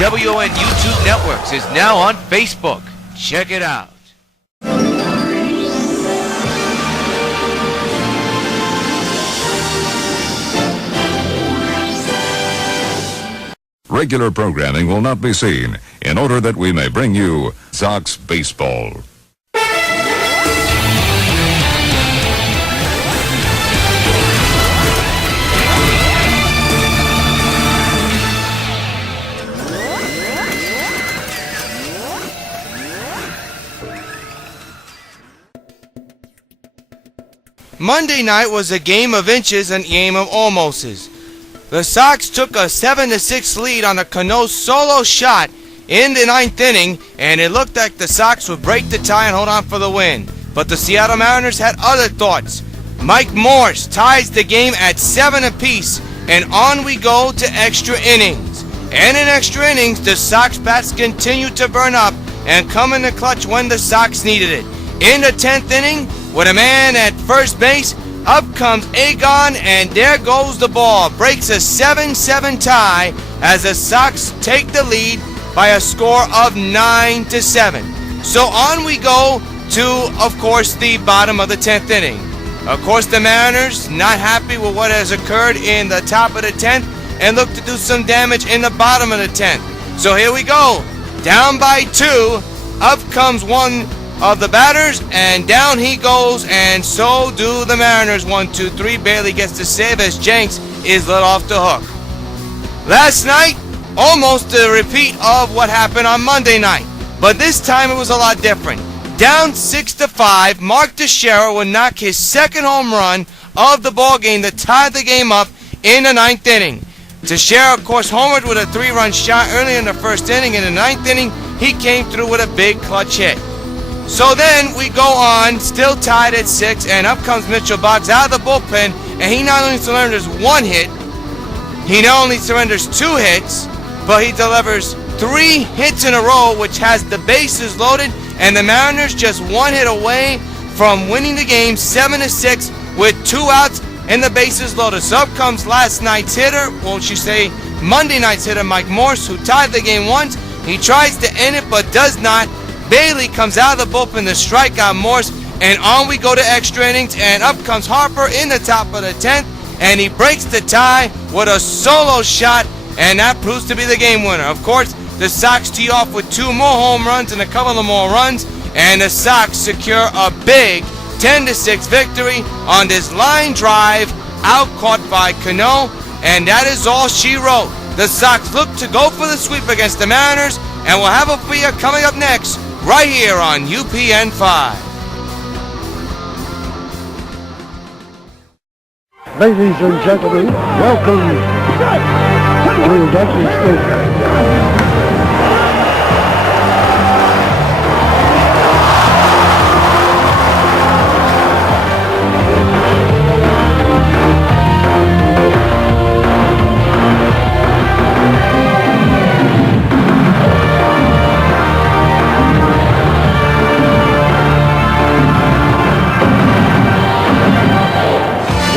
WON YouTube Networks is now on Facebook. Check it out. Regular programming will not be seen in order that we may bring you Sox Baseball. Monday night was a game of inches and a game of almostes. The Sox took a 7-6 lead on a Cano solo shot in the 9th inning, and it looked like the Sox would break the tie and hold on for the win. But the Seattle Mariners had other thoughts. Mike Morse ties the game at 7 apiece, and on we go to extra innings. And in extra innings, the Sox bats continued to burn up and come in the clutch when the Sox needed it. In the 10th inning, with a man at first base, up comes Agon, and there goes the ball. Breaks a 7-7 tie as the Sox take the lead by a score of 9-7. So on we go to, of course, the bottom of the 10th inning. Of course, the Mariners not happy with what has occurred in the top of the 10th and look to do some damage in the bottom of the 10th. So here we go. Down by 2. Up comes one of the batters, and down he goes, and so do the Mariners. 1-2-3. Bailey gets the save as Jenks is let off the hook. Last night, almost a repeat of what happened on Monday night, but this time it was a lot different. Down 6-5, Mark Teixeira would knock his second home run of the ball game to tie the game up in the 9th inning. Teixeira, of course, homered with a 3-run shot early in the first inning. In the 9th inning, he came through with a big clutch hit. So then we go on, still tied at 6, and up comes Mitchell Boggs out of the bullpen, and he not only surrenders 1 hit, he not only surrenders 2 hits, but he delivers 3 hits in a row, which has the bases loaded, and the Mariners just 1 hit away from winning the game 7-6 with 2 outs and the bases loaded. So up comes last night's hitter, Monday night's hitter, Mike Morse, who tied the game once. He tries to end it, but does not. Bailey comes out of the bullpen to strike out Morse, and on we go to extra innings, and up comes Harper in the top of the 10th, and he breaks the tie with a solo shot, and that proves to be the game winner. Of course, the Sox tee off with 2 more home runs and a couple of more runs, and the Sox secure a big 10-6 victory on this line drive out caught by Cano, and that is all she wrote. The Sox look to go for the sweep against the Mariners, and we'll have a for you coming up next, right here on UPN 5. Ladies and gentlemen, welcome to Dodger Stadium.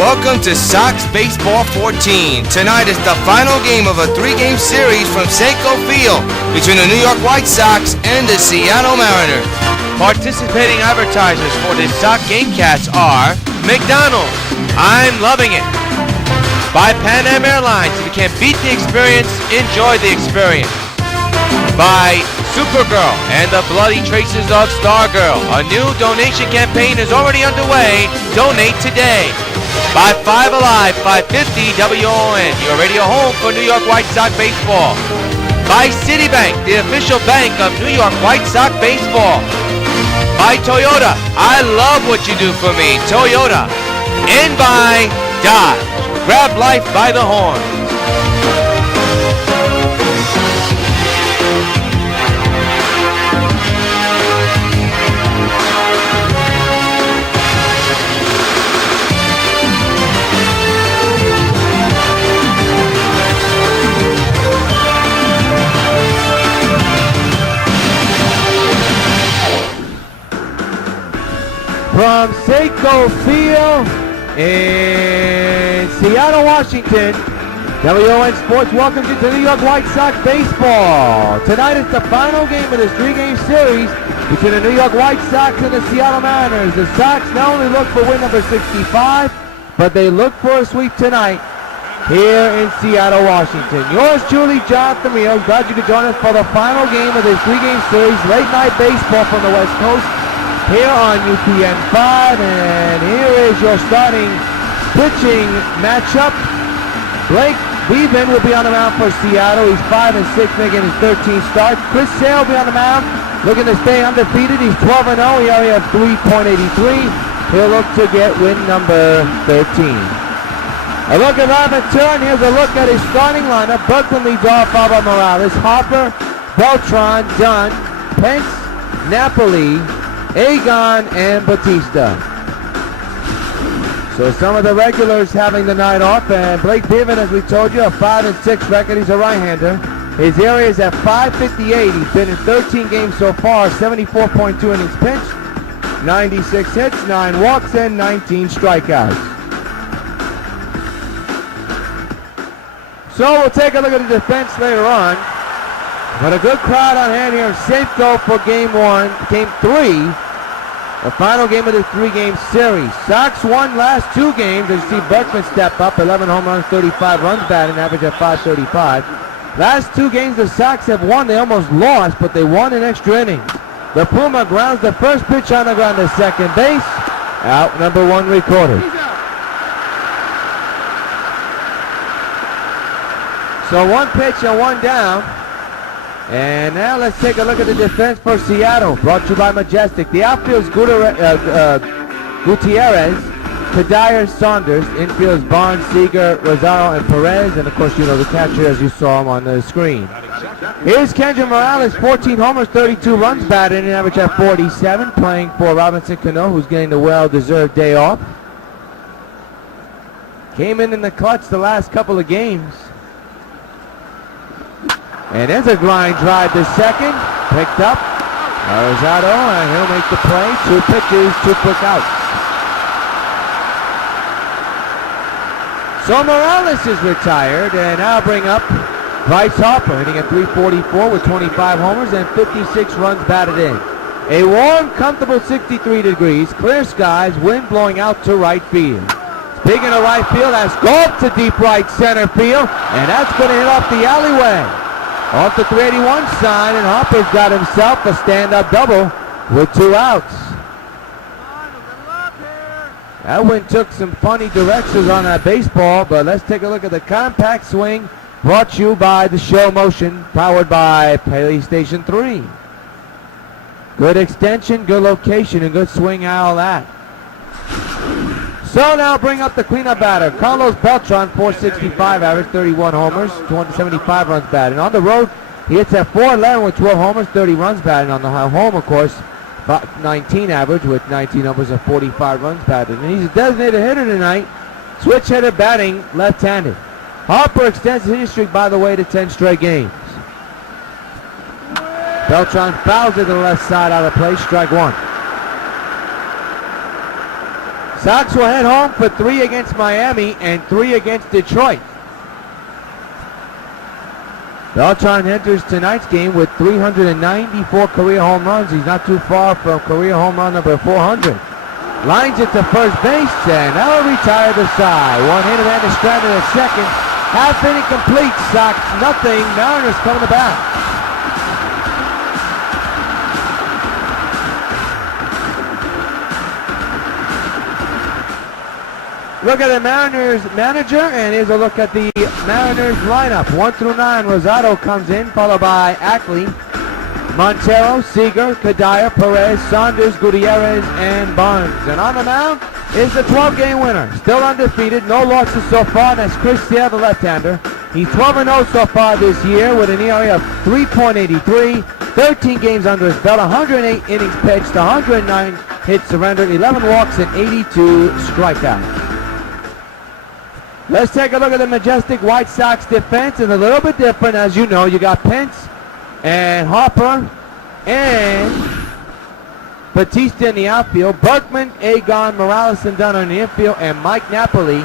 Welcome to Sox Baseball 14. Tonight is the final game of a 3-game series from Safeco Field between the New York White Sox and the Seattle Mariners. Participating advertisers for this Sox Gamecast are McDonald's, I'm loving it. By Pan Am Airlines, if you can't beat the experience, enjoy the experience. By Supergirl and the Bloody Traces of Stargirl. A new donation campaign is already underway. Donate today. By 5 Alive, 550 WON, your radio home for New York White Sox baseball. By Citibank, the official bank of New York White Sox baseball. By Toyota, I love what you do for me, Toyota. And by Dodge, grab life by the horn. From Safeco Field in Seattle, Washington, WON Sports welcomes you to New York White Sox Baseball. Tonight is the final game of this three-game series between the New York White Sox and the Seattle Mariners. The Sox not only look for win number 65, but they look for a sweep tonight here in Seattle, Washington. Yours truly, Jonathan Rios. Glad you could join us for the final game of this three-game series. Late night baseball from the West Coast here on UPN 5. And here is your starting pitching matchup. Blake Bevan will be on the mound for Seattle. He's 5-6, making his 13th start. Chris Sale will be on the mound, looking to stay undefeated. He's 12-0. He already has 3.83. He'll look to get win number 13. A look at Robin Turn. Here's a look at his starting lineup. Berkman leads off, followed by Morales, Harper, Beltran, Dunn, Pence, Napoli, Egon, and Batista. So some of the regulars having the night off, and Blake Bevan, as we told you, a 5-6 record. He's a right-hander. His area is at .558. He's been in 13 games so far, 74.2 innings pitched, 96 hits, 9 walks, and 19 strikeouts. So we'll take a look at the defense later on. But a good crowd on hand here in Safeco for game 3. The final game of this three-game series. Sox won last 2 games. As you see, Berkman step up, 11 home runs, 35 runs batted, average at .535. Last 2 games the Sox have won. They almost lost, but they won in extra innings. The Puma grounds the first pitch on the ground to second base. Out number 1 recorded. So 1 pitch and 1 down. And now let's take a look at the defense for Seattle, brought to you by Majestic. The outfield is Gutierrez, Kadire, Saunders. Infield is Barnes, Seager, Rosario, and Perez. And of course, you know the catcher as you saw him on the screen. Here's Kendra Morales, 14 homers, 32 runs batted, and average at 47, playing for Robinson Cano, who's getting the well-deserved day off. Came in the clutch the last couple of games. And there's a grind drive to second. Picked up. Rosado, and he'll make the play. 2 pitches, 2 quick outs. So Morales is retired, and I'll bring up Bryce Harper, hitting at .344 with 25 homers and 56 runs batted in. A warm, comfortable 63 degrees, clear skies, wind blowing out to right field. Big in the right field, that's golf to deep right center field, and that's going to hit off the alleyway. Off the 381 sign, and Harper's got himself a stand-up double with 2 outs. That one took some funny directions on that baseball, but let's take a look at the compact swing brought to you by the Show Motion, powered by PlayStation 3. Good extension, good location, and good swing, all that. So now bring up the cleanup batter. Carlos Beltran, .465 average, 31 homers, 275 runs batted. On the road, he hits at .411 with 12 homers, 30 runs batted. On the home, of course, 19 average with 19 homers and 45 runs batted. And he's a designated hitter tonight. Switch hitter batting left-handed. Harper extends his hitting streak, by the way, to 10 straight games. Beltran fouls it to the left side out of play, strike 1. Sox will head home for 3 against Miami and 3 against Detroit. Beltran enters tonight's game with 394 career home runs. He's not too far from career home run number 400. Lines it to first base, and that'll retire the side. 1 hit and is stranded at second. Half inning complete. Sox nothing. Mariners coming to bat. Look at the Mariners manager, and here's a look at the Mariners lineup. 1 through 9, Rosado comes in, followed by Ackley, Montero, Seager, Kadire, Perez, Saunders, Gutierrez, and Barnes. And on the mound is the 12-game winner. Still undefeated, no losses so far. That's Chris Sale, the left-hander. He's 12-0 so far this year with an ERA of 3.83, 13 games under his belt, 108 innings pitched, 109 hits surrendered, 11 walks, and 82 strikeouts. Let's take a look at the Majestic White Sox defense. It's a little bit different. As you know, you got Pence and Harper and Batista in the outfield. Berkman, Egon, Morales, and Dunn in the infield. And Mike Napoli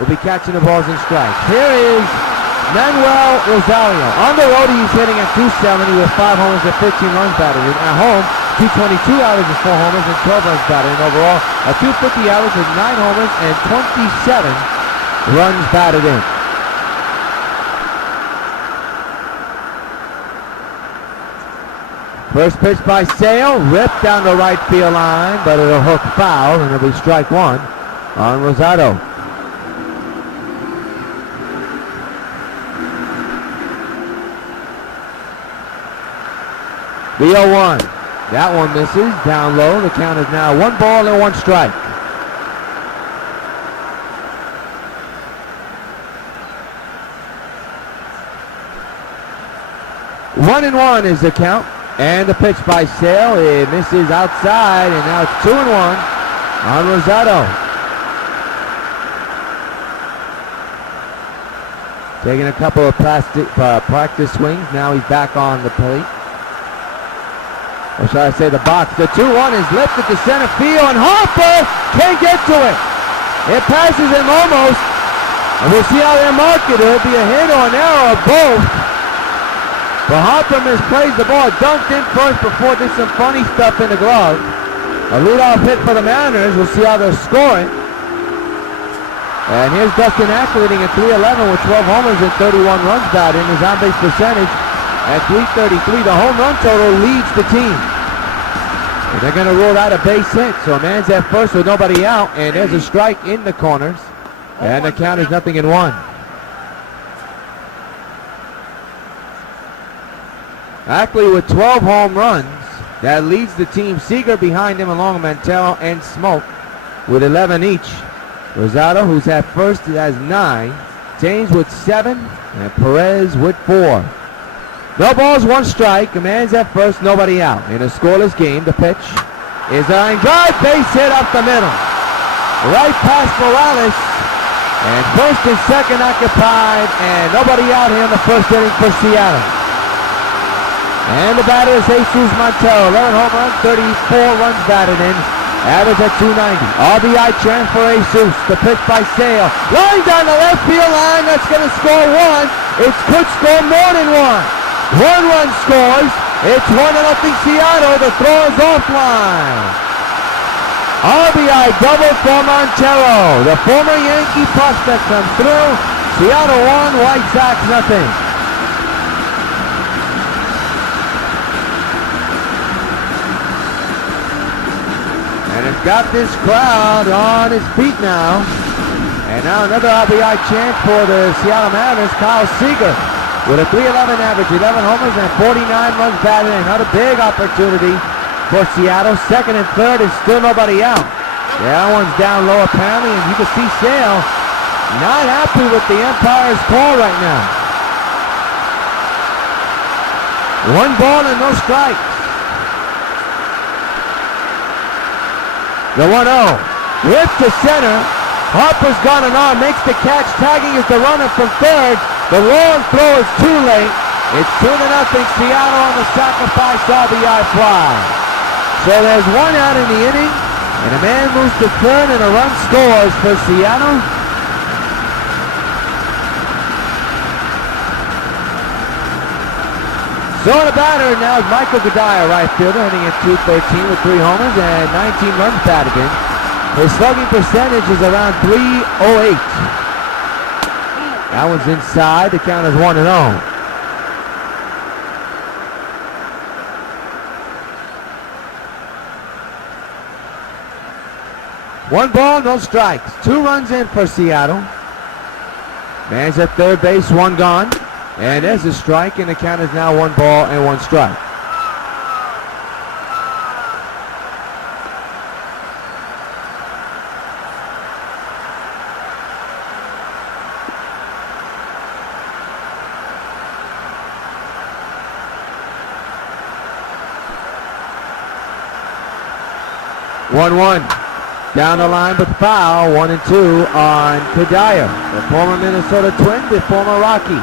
will be catching the balls and strikes. Here is Manuel Rosario. On the road, he's hitting at .270 with 5 homers and 15 runs batted in. At home, .222 average with 4 homers and 12 runs batted in. Overall, a .250 average with 9 homers and 27 runs batted in. First pitch by Sale, ripped down the right field line, but it'll hook foul, and it'll be strike one on Rosado. The 0-1. That one misses. Down low. The count is now 1 ball and 1 strike. One and 1 is the count. And the pitch by Sale. It misses outside. And now it's 2 and 1 on Rosado. Taking a couple of practice swings. Now he's back on the plate. Or should I say the box. The 2-1 is lifted to center field, and Harper can't get to it. It passes him almost. And we'll see how they mark it. It'll be a hit or an error or both. But Harper misplays the ball. Dunked in first before did some funny stuff in the glove. A leadoff hit for the Mariners. We'll see how they're scoring. And here's Dustin Acker leading at .311 with 12 homers and 31 runs batted in. His on-base percentage at .333. The home run total leads the team. And they're going to rule out a base hit. So a man's at first with nobody out. And there's a strike in the corners. And the count is 0-1. Ackley with 12 home runs. That leads the team. Seager behind him along with Mantero and Smoke with 11 each. Rosado, who's at first, has 9. James with 7. And Perez with 4. No balls, 1 strike. A man's at first, nobody out. In a scoreless game, the pitch is a line drive, base hit up the middle. Right past Morales. And first and second occupied, and nobody out here in the first inning for Seattle. And the batter is Jesus Montero. 11 home runs, 34 runs batted in. Average at .290. RBI transfer Jesus. The pitch by Sale. Line down the left field line. That's going to score 1. It could score more than 1. 1 run scores. It's 1-0 Seattle. The throw is offline. RBI double for Montero. The former Yankee prospect comes through. Seattle 1, White Sox nothing. And it's got this crowd on its feet now. And now another RBI chance for the Seattle Mariners. Kyle Seager with a .311 average, 11 homers and 49 runs batted in. Another big opportunity for Seattle. Second and third and still nobody out. That one's down low apparently, and you can see Sale not happy with the umpire's call right now. 1 ball and no strikes. The 1-0. Whip to center. Harper's got an arm, makes the catch. Tagging is the runner from third. The long throw is too late. It's 2-0 Seattle on the sacrifice RBI fly. So there's 1 out in the inning, and a man moves to third, and a run scores for Seattle. So the batter now is Michael Godaya, right fielder, hitting at .213 with 3 homers and 19 runs batted in. His slugging percentage is around .308. That one's inside. The count is 1-0. One ball, no strikes. 2 runs in for Seattle. Man's at third base, 1 gone. And there's a strike, and the count is now 1 ball and 1 strike. One. Down the line but foul. 1-2 on Kodaya, the former Minnesota Twin, the former Rocky.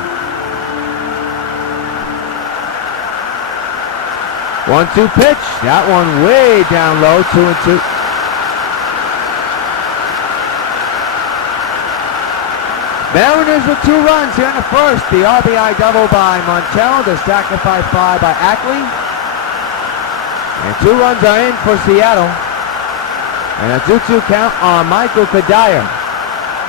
1-2 pitch. That one way down low. 2-2. Mariners with 2 runs here in the first. The RBI double by Montero, the sacrifice fly by Ackley. And 2 runs are in for Seattle. And a 2-2 count on Michael Kadire.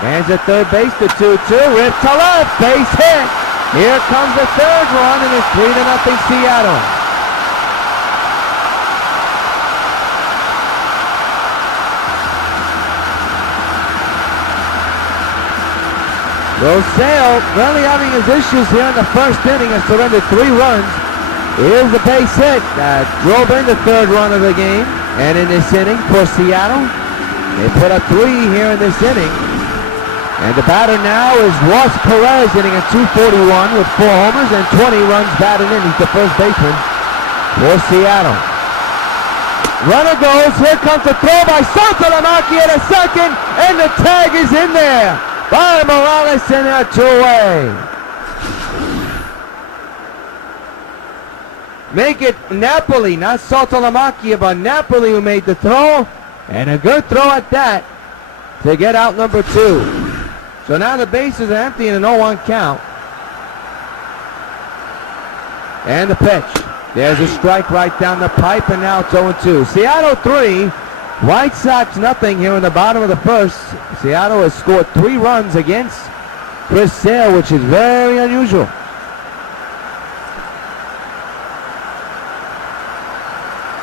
Hands at third base, the 2-2, ripped to left, base hit. Here comes the third run, and it's 3-0 Seattle. Rosale really having his issues here in the first inning, has surrendered 3 runs. Here's the base hit that drove in the third run of the game. And in this inning for Seattle, they put up 3 here in this inning. And the batter now is Ross Perez, hitting at .241 with 4 homers and 20 runs batted in. He's the first baseman for Seattle. Runner goes, here comes the throw by Santalamacchi at a second, and the tag is in there by Morales in a 2-way. Make it Napoli, not Santalamacchi, but Napoli who made the throw, and a good throw at that to get out number 2. So now the bases are empty in an 0-1 count. And the pitch. There's a strike right down the pipe, and now it's 0-2. Seattle 3, White Sox nothing here in the bottom of the first. Seattle has scored 3 runs against Chris Sale, which is very unusual.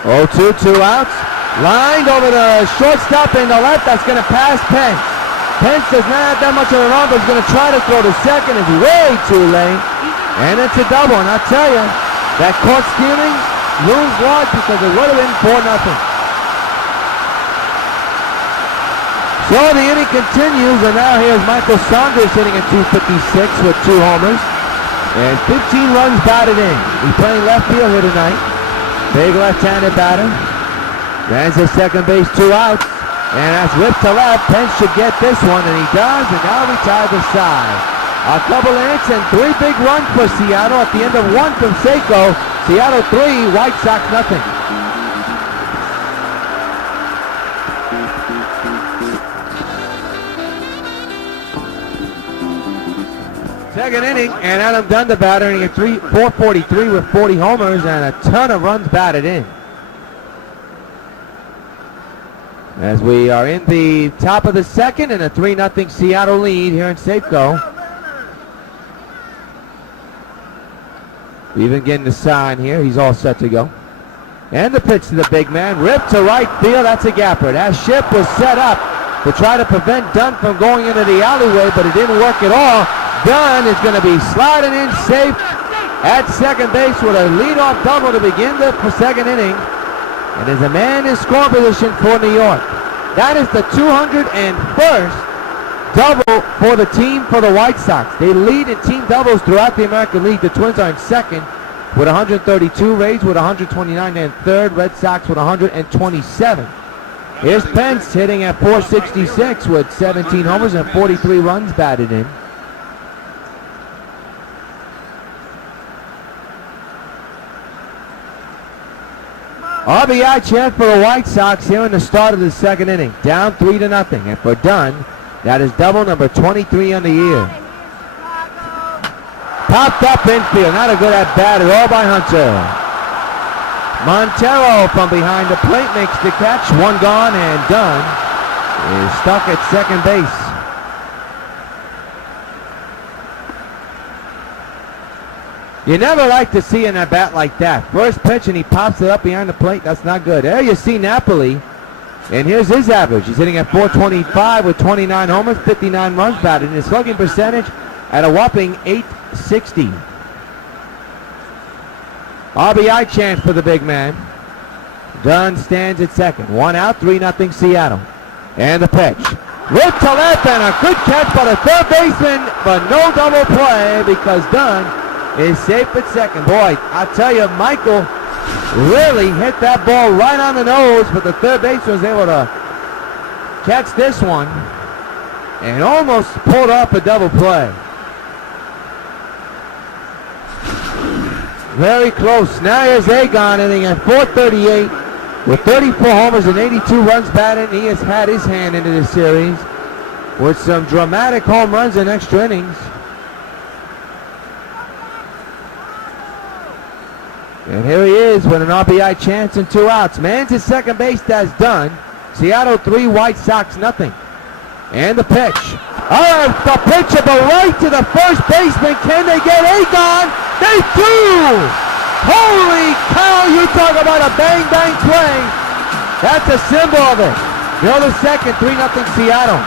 Oh, 2 outs. Lined over the shortstop in the left. That's going to pass Pence. Pence does not have that much of an arm, but he's going to try to throw to second. It's way too late. And it's a double. And I'll tell you, that caught stealing looms large because it would have been 4-0. So the inning continues, and now here's Michael Saunders hitting at .256 with 2 homers. And 15 runs batted in. He's playing left field here tonight. Big left-handed batter. Lands at second base, 2 outs. And that's ripped to left. Pence should get this one, and he does, and now retires the side. A couple of hits and 3 big runs for Seattle at the end of 1 from Safeco. Seattle 3, White Sox nothing. Second inning, and Adam Dunn the batter, hitting at .443 with 40 homers and a ton of runs batted in. As we are in the top of the second and a 3-0 Seattle lead here in Safeco. Even getting the sign here. He's all set to go. And the pitch to the big man. Ripped to right field. That's a gapper. That ship was set up to try to prevent Dunn from going into the alleyway, but it didn't work at all. Dunn is going to be sliding in safe at second base with a leadoff double to begin the second inning. And there's a man in scoring position for New York. That is the 201st double for the team for the White Sox. They lead in team doubles throughout the American League. The Twins are in second with 132, Rays with 129, and third, Red Sox with 127. Here's Pence hitting at .466 with 17 homers and 43 runs batted in. RBI chant for the White Sox here in the start of the second inning. Down 3-0. And for Dunn, that is double number 23 on the year. Popped up infield. Not a good at bat at all by Hunter. Montero from behind the plate makes the catch. 1 gone, and Dunn is stuck at second base. You never like to see an at bat like that. First pitch and he pops it up behind the plate. That's not good. There you see Napoli. And here's his average. He's hitting at .425 with 29 homers, 59 runs batted. And his slugging percentage at a whopping .860. RBI chance for the big man. Dunn stands at second. 1 out, 3-0 Seattle. And the pitch. Ripped to left and a good catch by the third baseman, but no double play because Dunn is safe at second. Boy, I tell you, Michael really hit that ball right on the nose, but the third baseman was able to catch this one and almost pulled off a double play. Very close. Now here's Agon hitting at .438 with 34 homers and 82 runs batted. He has had his hand into this series. with some dramatic home runs in extra innings. And here he is with an RBI chance and 2 outs. Man to second base, that's done. Seattle 3, White Sox nothing. And the pitch. Oh, the pitch of the right to the first baseman. Can they get Agon? They do! Holy cow, you talk about a bang-bang play. That's a symbol of it. Go to second, 3-0 Seattle.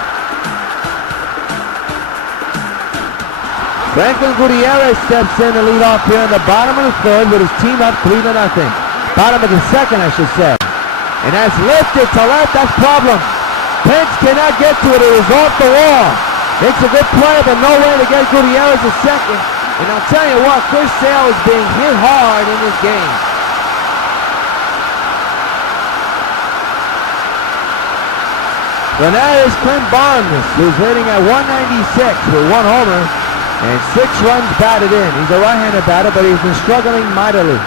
Franklin Gutierrez steps in to lead off here in the bottom of the third with his team up 3-0. Bottom of the second, I should say. And that's lifted to left, that's problem. Pence cannot get to it, it is off the wall. Makes a good play, but no way to get Gutierrez a second. And I'll tell you what, Chris Sale is being hit hard in this game. So now is Clint Barnes, who's hitting at 196 with 1 homer and 6 runs batted in. He's a right-handed batter, but he's been struggling mightily.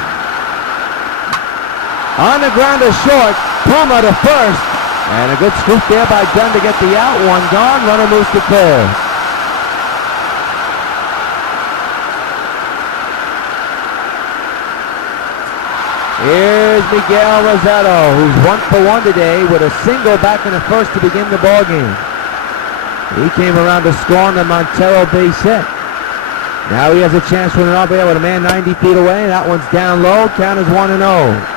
On the ground to short, Puma to first. And a good scoop there by Dunn to get the out. 1 gone, runner moves to third. Here's Miguel Rosado, who's 1 for 1 today with a single back in the first to begin the ball game. He came around to score on the Montero base hit. Now he has a chance for an RBI with a man 90 feet away. That one's down low. Count is 1-0.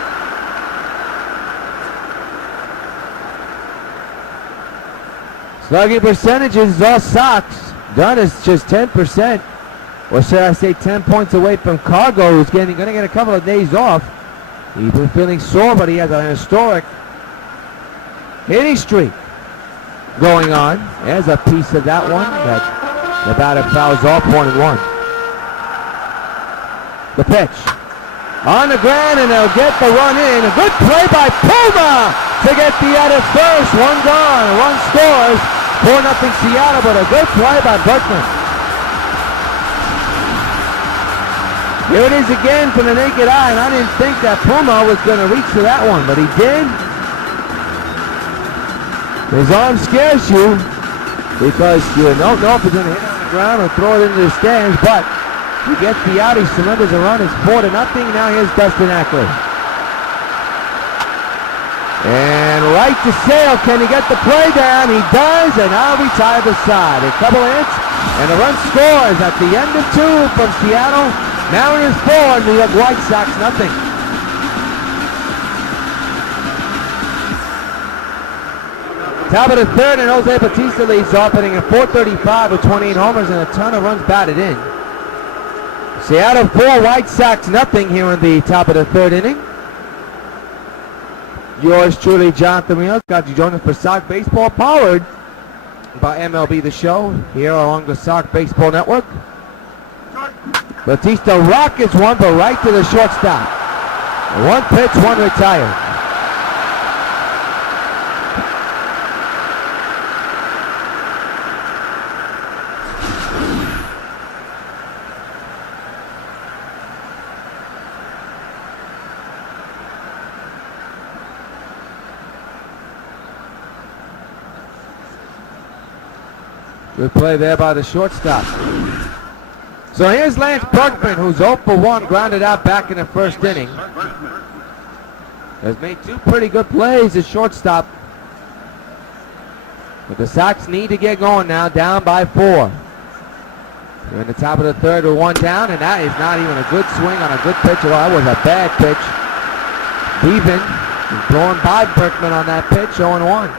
Slugging percentages is all Sox. Dunn is just 10%. Or should I say 10 points away from Cargo, who's going to get a couple of days off. He's been feeling sore, but he has an historic hitting streak going on. There's a piece of that one that the batter fouls off, 1-1. The pitch. On the ground, and they'll get the run in. A good play by Puma to get the out at first. 1 gone. A run scores. 4-0 Seattle, but a good play by Berkman. Here it is again from the naked eye, and I didn't think that Puma was going to reach to that one, but he did. His arm scares you because you don't know if he's going to hit it on the ground or throw it into the stands, but he gets the out, he surrenders a run. It's 4-0. Now here's Dustin Ackley. And right to Sale, can he get the play down? He does, and now retire the side. A couple of hits, and the run scores at the end of 2 from Seattle. Mariners 4, New York White Sox nothing. Top of the third, and Jose Bautista leads off, hitting at .435 with 28 homers and a ton of runs batted in. Seattle 4, White Sox nothing here in the top of the third inning. Yours truly, Jonathan Rios, got you joining for Sox Baseball, powered by MLB The Show, here along the Sox Baseball Network. Bautista rockets one, but right to the shortstop. 1 pitch, 1 retired. Good play there by the shortstop. So here's Lance Berkman, who's 0 for 1, grounded out back in the first inning. Has made 2 pretty good plays at shortstop. But the Sox need to get going now, down by 4. They're in the top of the third with 1 down, and that is not even a good swing on a good pitch at all. That was a bad pitch. Even thrown by Berkman on that pitch, 0-1.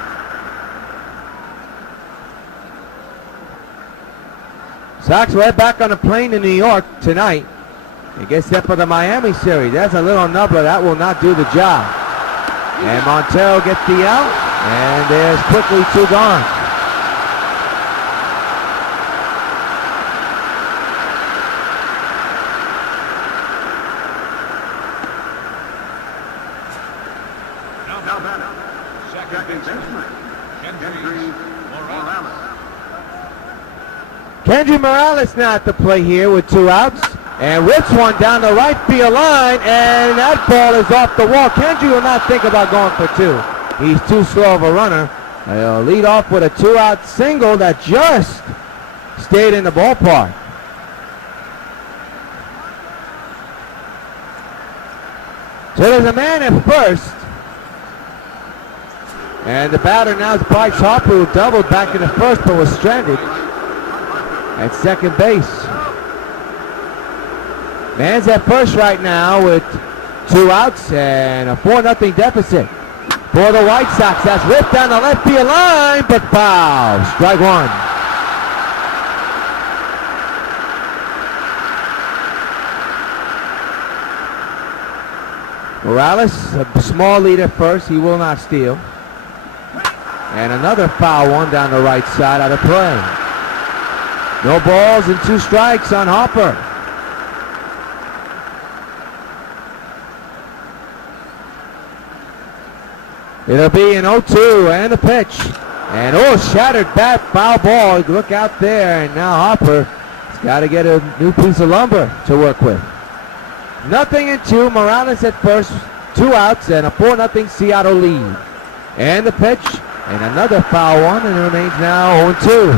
Sox will head back on the plane to New York tonight and get set for the Miami series. That's a little nubbler. That will not do the job. And Montero gets the out, and there's quickly 2 gone. Kendry Morales now at the play here with 2 outs, and rips one down the right field line, and that ball is off the wall. Kendry will not think about going for 2. He's too slow of a runner, They'll lead off with a 2-out single that just stayed in the ballpark. So there's a man at first. And the batter now is Bryce Harper, who doubled back in the first but was stranded at second base. Man's at first right now with 2 outs and a 4-0 deficit for the White Sox. That's ripped down the left field line, but foul. Strike one. Morales, a small lead at first. He will not steal. And another foul one down the right side out of play. No balls and 2 strikes on Harper. It'll be an 0-2 and a pitch. And shattered bat, foul ball. Look out there. And now Harper has got to get a new piece of lumber to work with. 0-2. Morales at first. 2 outs and a 4-0 Seattle lead. And the pitch. And another foul one, and it remains now 0-2.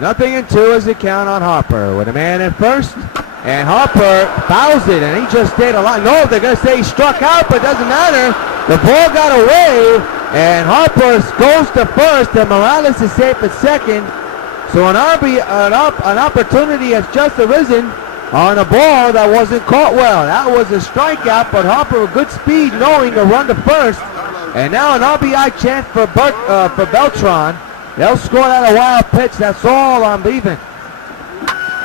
Nothing and 2 is the count on Harper with a man at first. And Harper fouls it, and he just stayed alive. No, they're going to say he struck out, but it doesn't matter. The ball got away, and Harper goes to first, and Morales is safe at second. So an opportunity has just arisen on a ball that wasn't caught well. That was a strikeout, but Harper with good speed knowing to run to first. And now an RBI chance for Beltran. They'll score that a wild pitch. That's all I'm leaving.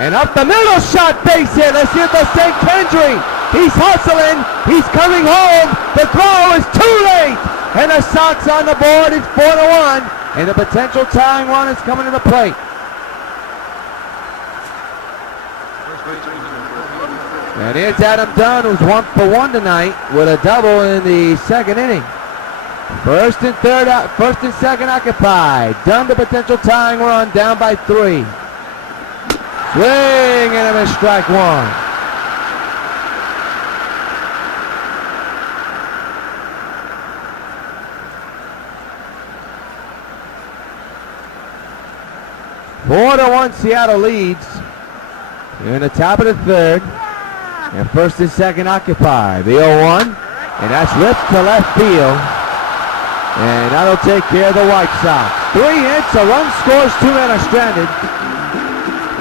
And up the middle, shot base hit. Let's see if that's St. Kendry. He's hustling. He's coming home. The throw is too late. And the Sox on the board. It's 4-1. And the potential tying run is coming to the plate. And here's Adam Dunn, who's 1 for 1 tonight with a double in the second inning. First and second occupied. Dunn the potential tying run, down by 3. Swing and a miss, strike one. Four to 1 Seattle leads. Here in the top of the third. And first and second occupied. The 0-1. And that's ripped to left field. And that'll take care of the White Sox. 3 hits, a run scores, 2 men are stranded.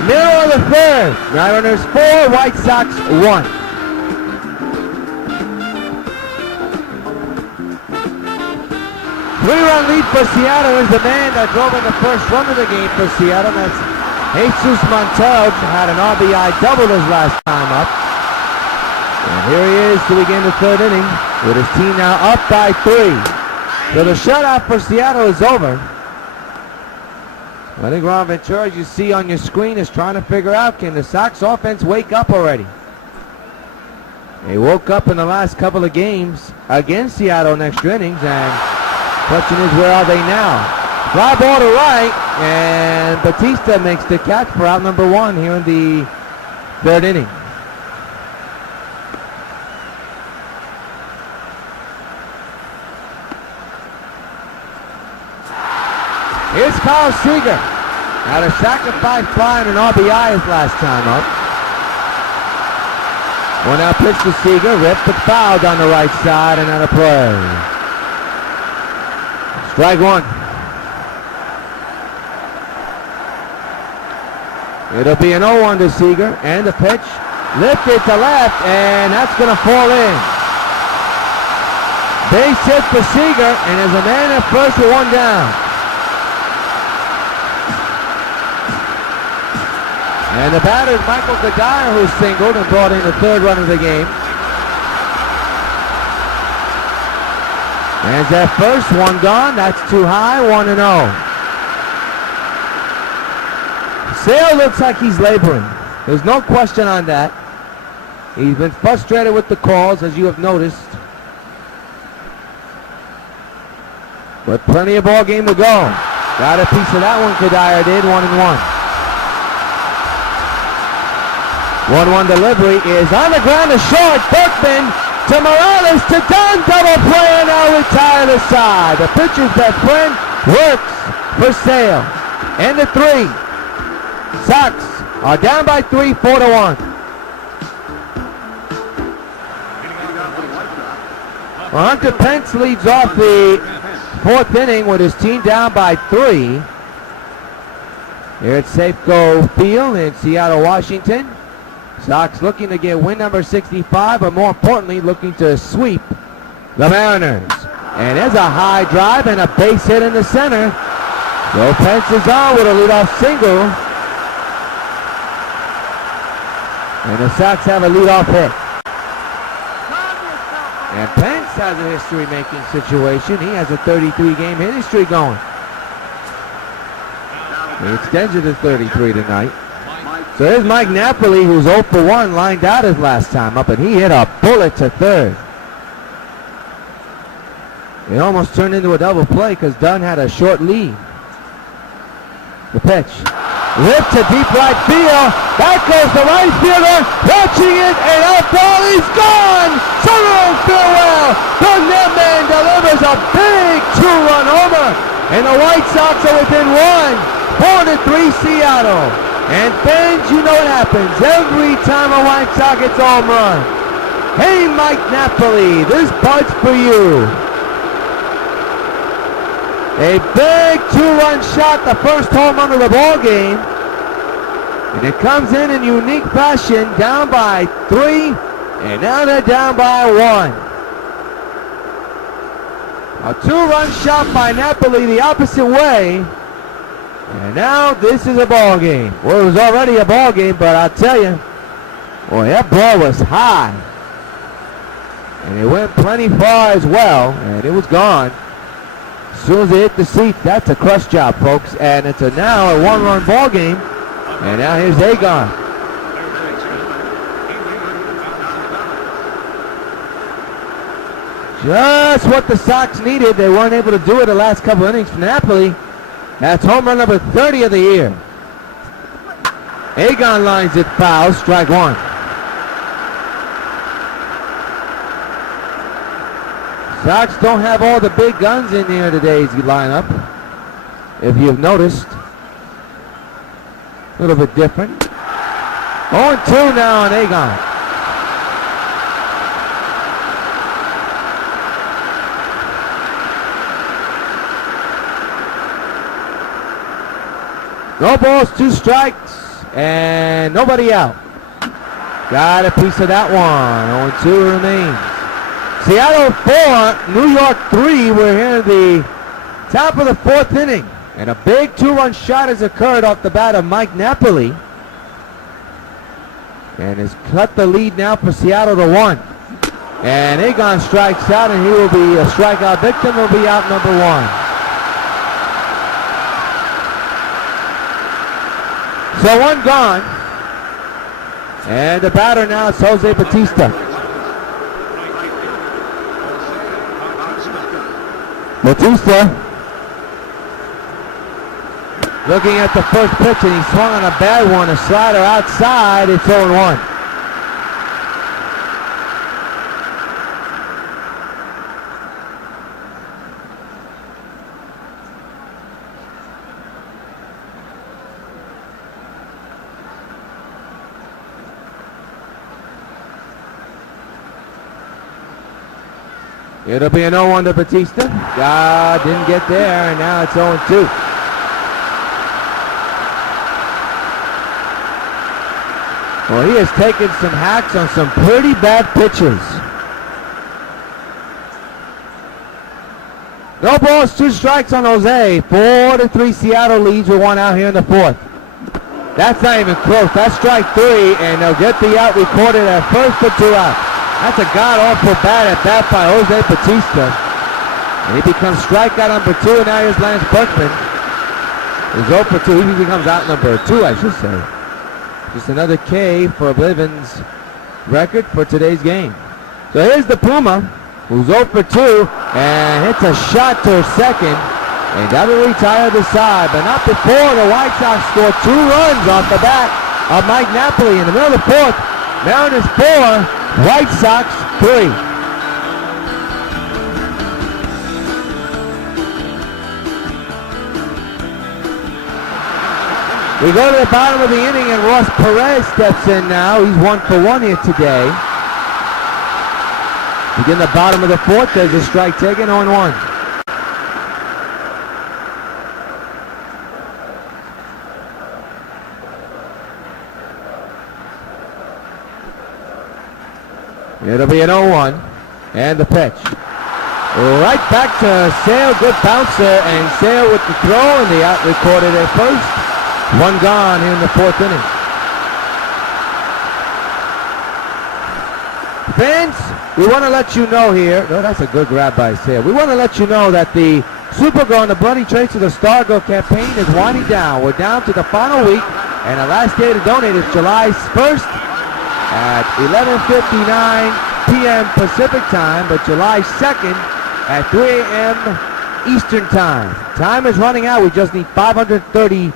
Middle of the third. Mariners 4, White Sox 1. Three-run lead for Seattle is the man that drove in the first run of the game for Seattle. That's Jesus Montero. Had an RBI double his last time up. And here he is to begin the third inning with his team now up by 3. So the shutout for Seattle is over. I think Ron Ventura, as you see on your screen, is trying to figure out, can the Sox offense wake up already? They woke up in the last couple of games against Seattle in extra innings, and the question is, where are they now? Fly ball to right, and Batista makes the catch for out number 1 here in the third inning. Here's Kyle Seager. Had a sacrifice fly and an RBI his last time up. One out pitch to Seager, ripped but fouled on the right side and out of play. Strike one. It'll be an 0-1 to Seager, and the pitch lifted to left, and that's going to fall in. Base hit for Seager, and there's a man at first with 1 down. And the batter is Michael Gadire, who singled and brought in the third run of the game. And that first one gone, that's too high, 1-0. Sale looks like he's laboring. There's no question on that. He's been frustrated with the calls, as you have noticed. But plenty of ball game to go. Got a piece of that one, Gadire did, 1-1. 1-1 delivery is on the ground to short. Berkman to Morales to Dunn. Double play and now retire the side. The pitcher's best friend works for sale. And the 3. Sox are down by 3, 4-1. Well, Hunter Pence leads off the 4th inning with his team down by 3. Here at Safeco Field in Seattle, Washington. Sox looking to get win number 65, but more importantly, looking to sweep the Mariners. And there's a high drive and a base hit in the center. So Pence is on with a leadoff single. And the Sox have a leadoff hit. And Pence has a history-making situation. He has a 33-game hitting streak going. He extends it to 33 tonight. So here's Mike Napoli, who's 0 for 1, lined out his last time up, and he hit a bullet to third. It almost turned into a double play because Dunn had a short lead. The pitch. Lift to deep right field. Back goes the right fielder. Watching it, and out ball, he's gone! Solo farewell! The netman delivers a big 2-run homer, and the White Sox are within 1, 4-3 Seattle. And fans, you know what happens every time a White Sox gets a home run. Hey, Mike Napoli, this part's for you. A big 2-run shot, the first home run of the ball game. And it comes in unique fashion, down by 3, and now they're down by 1. A 2-run shot by Napoli the opposite way. And now this is a ball game. Well, it was already a ball game, but I'll tell you, boy, that ball was high. And it went plenty far as well, and it was gone. As soon as it hit the seat, that's a crush job, folks. And it's now a 1-run ball game. And now here's Agon. Just what the Sox needed. They weren't able to do it the last couple innings for Napoli. That's home run number 30 of the year. Agon lines it foul, strike 1. Sox don't have all the big guns in here today's lineup, if you've noticed. A little bit different. 0-2 now on Agon. No balls, 2 strikes, and nobody out. Got a piece of that one. 0-2 remains. Seattle 4, New York 3. We're here at the top of the 4th inning. And a big 2-run shot has occurred off the bat of Mike Napoli. And has cut the lead now for Seattle to 1. And Agon strikes out, and he will be a strikeout victim. Will be out number 1. So 1 gone. And the batter now is Jose Bautista. Bautista looking at the first pitch, and he swung on a bad one, a slider outside. It's 0-1. It'll be an 0-1 to Bautista. Didn't get there, and now it's 0-2. Well, he has taken some hacks on some pretty bad pitches. No balls, 2 strikes on Jose. 4-3 Seattle leads with 1 out here in the 4th. That's not even close. That's strike 3, and they'll get the out recorded at first for 2 out. That's a god-awful bad at bat by Jose Bautista. And he becomes strikeout number 2, and now here's Lance Berkman. He's 0 for 2. He becomes out number 2, I should say. Just another K for Oblivion's record for today's game. So here's the Puma, who's 0 for 2, and hits a shot to second. And that'll retire the side, but not before the White Sox score 2 runs off the bat. of Mike Napoli. In the middle of the fourth, Mariners 4, White Sox 3. We go to the bottom of the inning, and Ross Perez steps in now. He's 1 for 1 here today. Begin the bottom of the fourth. There's a strike taken, 0-1. It'll be an 0-1. And the pitch. Right back to Sale. Good bouncer. And Sale with the throw, and the out recorded at first. One gone here in the fourth inning. Fans, we want to let you know here. No, that's a good grab by Sale. We want to let you know that the Supergirl and the Bloody Trace of the Stargirl campaign is winding down. We're down to the final week, and the last day to donate is July 1st at 11:59 p.m. Pacific time, but July 2nd at 3 a.m. Eastern time. Time is running out. We just need $530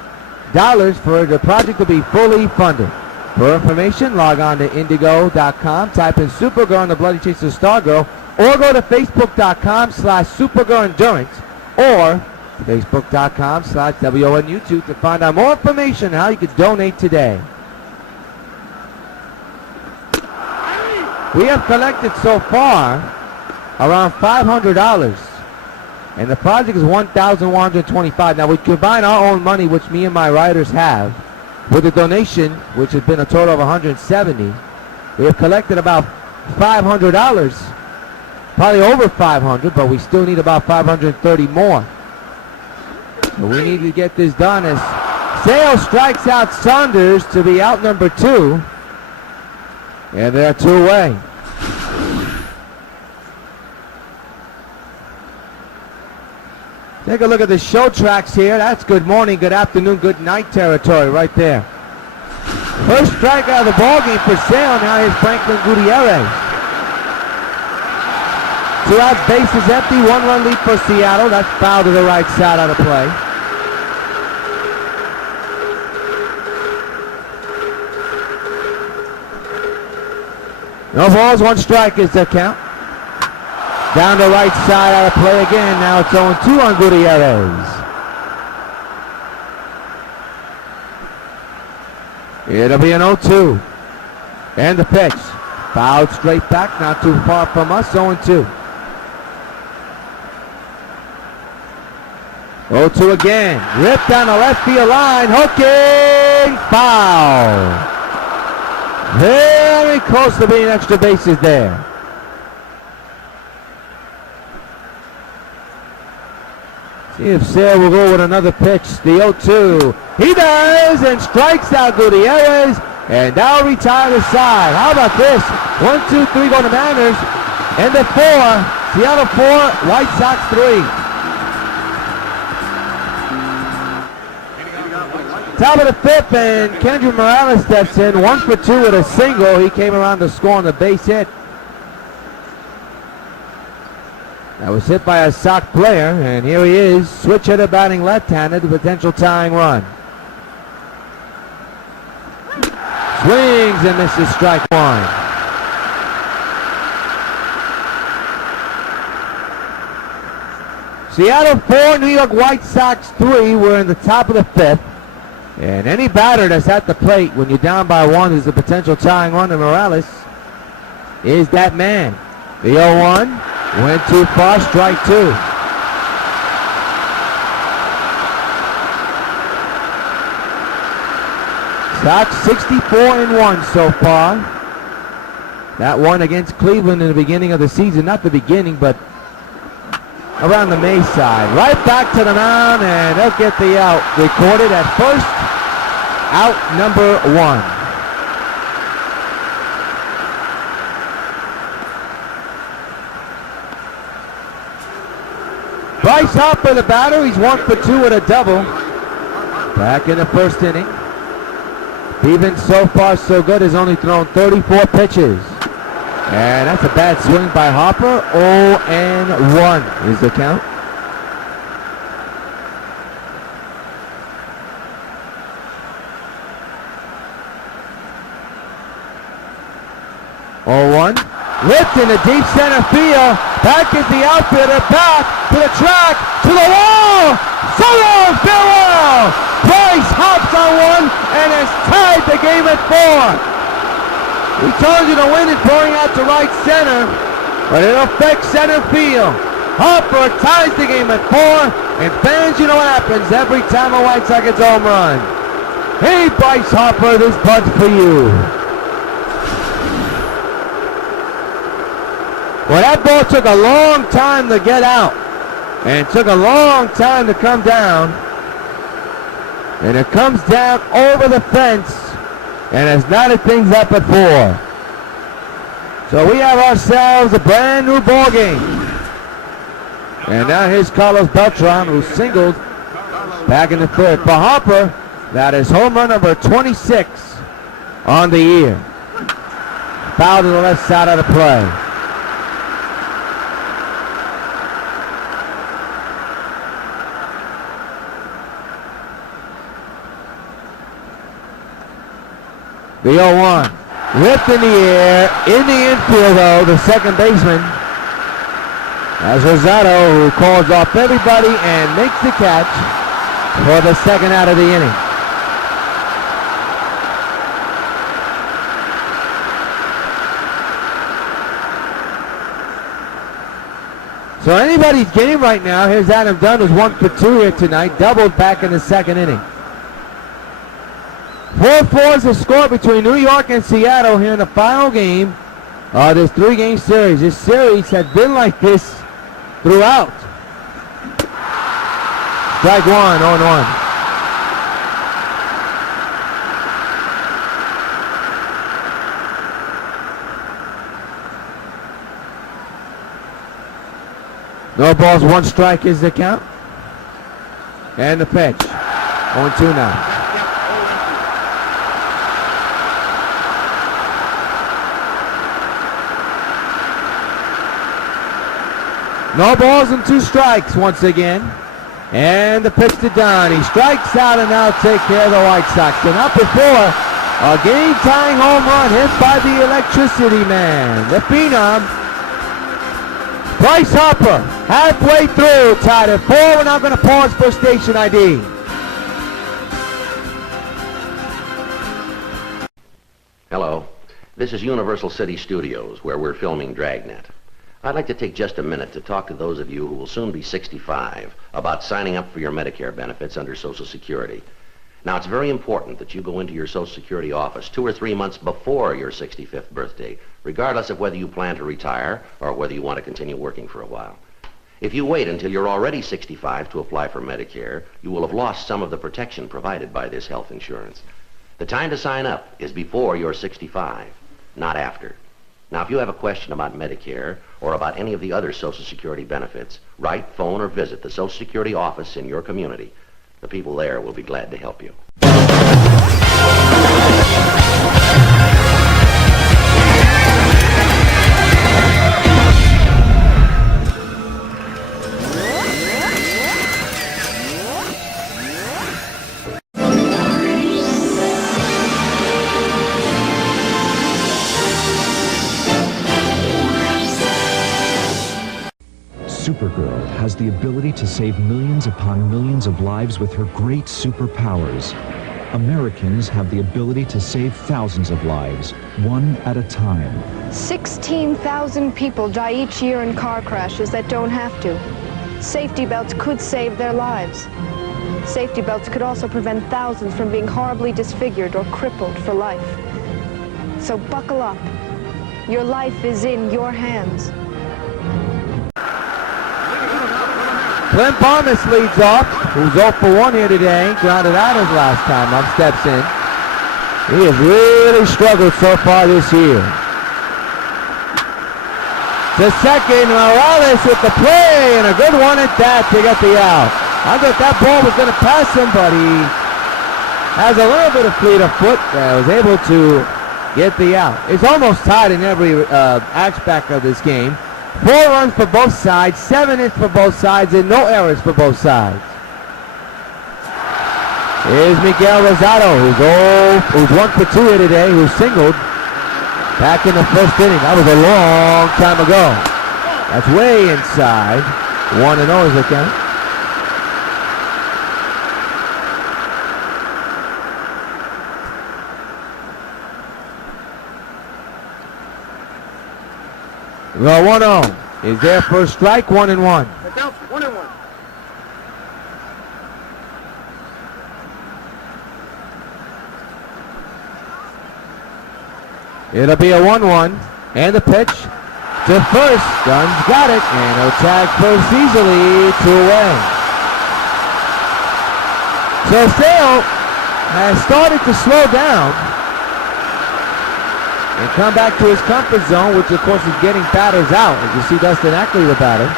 for the project to be fully funded. For information, log on to indigo.com, type in Supergirl and the Bloody Chase of Stargirl, or go to facebook.com/SupergirlEndurance or facebook.com/WON YouTube to find out more information on how you can donate today. We have collected so far around $500. And the project is $1,125. Now we combine our own money, which me and my writers have, with the donation, which has been a total of $170. We have collected about $500, probably over $500, but we still need about $530 more. So we need to get this done as Sale strikes out Saunders to be out number 2, and they're 2 away. Take a look at the show tracks here. That's good morning, good afternoon, good night territory right there. First strike out of the ballgame for Sale. Now here's Franklin Gutierrez. 2 out, bases empty, 1-run lead for Seattle. That's foul to the right side out of play. No balls, 1 strike is the count. Down the right side out of play again. Now it's 0-2 on Gutierrez. It'll be an 0-2. And the pitch. Fouled straight back, not too far from us, 0-2. 0-2 again. Ripped down the left field line. Hooking. Foul. Very close to being extra bases there. See if Sale will go with another pitch. The 0-2. He does, and strikes out Gutierrez, and now retire the side. How about this? 1, 2, 3 go to Mariners, and the 4. Seattle 4, White Sox 3. Top of the 5th, and Kendry Morales steps in. 1 for 2 with a single. He came around to score on the base hit. That was hit by a Sox player, and here he is, switch hitter batting left-handed, the potential tying run. Swings and misses strike 1. Seattle 4, New York White Sox 3. We're in the top of the 5th. And any batter that's at the plate when you're down by 1 is a potential tying run, and Morales is that man. The 0-1. Went too far, strike 2. Sox 64-1 so far. That one against Cleveland in the beginning of the season. Not the beginning, but around the May side. Right back to the mound, and they'll get the out. Recorded at first. Out number 1. Bryce Harper, the batter, he's 1 for 2 with a double. Back in the first inning. Even so far so good, has only thrown 34 pitches. And that's a bad swing by Harper. 0-1 is the count. 0-1. Whipped in the deep center field. Back is the outfielder. Back to the track. To the wall. So long, farewell. Price hops on one and has tied the game at 4. We told you the wind is blowing out to right center, but it affects center field. Harper ties the game at 4, and fans, you know what happens every time a White Sox gets a home run. Hey, Bryce Harper, this bud's for you. Well, that ball took a long time to get out, and took a long time to come down, and it comes down over the fence, and has knotted things up at 4. So we have ourselves a brand new ball game. And now here's Carlos Beltran, who singled back in the 3rd. For Harper, that is home run number 26 on the year. Foul to the left side of the play. The 0-1. Whipped in the air, in the infield though, the second baseman. As Rosado, who calls off everybody and makes the catch for the second out of the inning. So anybody's game right now. Here's Adam Dunn, who's 1 for 2 here tonight, doubled back in the second inning. 4-4 is the score between New York and Seattle here in the final game of this 3-game series. This series has been like this throughout. Strike 1, 0-1. No balls, 1 strike is the count. And the pitch. 0-2 now. No balls and 2 strikes once again. And the pitch to Dunn. He strikes out and now take care of the White Sox. And up before a game-tying home run hit by the electricity man, the Phenom. Bryce Harper, halfway through, tied at 4. We're now going to pause for station ID. Hello, this is Universal City Studios, where we're filming Dragnet. I'd like to take just a minute to talk to those of you who will soon be 65 about signing up for your Medicare benefits under Social Security. Now, it's very important that you go into your Social Security office 2 or 3 months before your 65th birthday, regardless of whether you plan to retire or whether you want to continue working for a while. If you wait until you're already 65 to apply for Medicare, you will have lost some of the protection provided by this health insurance. The time to sign up is before you're 65, not after. Now, if you have a question about Medicare or about any of the other Social Security benefits, write, phone, or visit the Social Security office in your community. The people there will be glad to help you. Supergirl has the ability to save millions upon millions of lives with her great superpowers. Americans have the ability to save thousands of lives, one at a time. 16,000 people die each year in car crashes that don't have to. Safety belts could save their lives. Safety belts could also prevent thousands from being horribly disfigured or crippled for life. So buckle up. Your life is in your hands. Clint Barnes leads off, who's 0 for 1 here today. Grounded out his last time up, steps in. He has really struggled so far this year. To second, Morales with the play, and a good one at that to get the out. I thought that ball was going to pass him, but he has a little bit of fleet of foot that was able to get the out. It's almost tied in every aspect of this game. 4 runs for both sides, 7 hits for both sides, and no errors for both sides. Here's Miguel Rosado, who's 1 for 2 here today, who singled Back in the first inning. That was a long time ago. That's way inside. 1-0 is the count. The 1-0 is their first strike, 1-1. Bounce, 1-1. It'll be a 1-1. And the pitch to first. Dunn's got it. And he'll tag first easily to away. So Sale has started to slow down and come back to his comfort zone, which of course is getting batters out. As you see Dustin Ackley, the batter.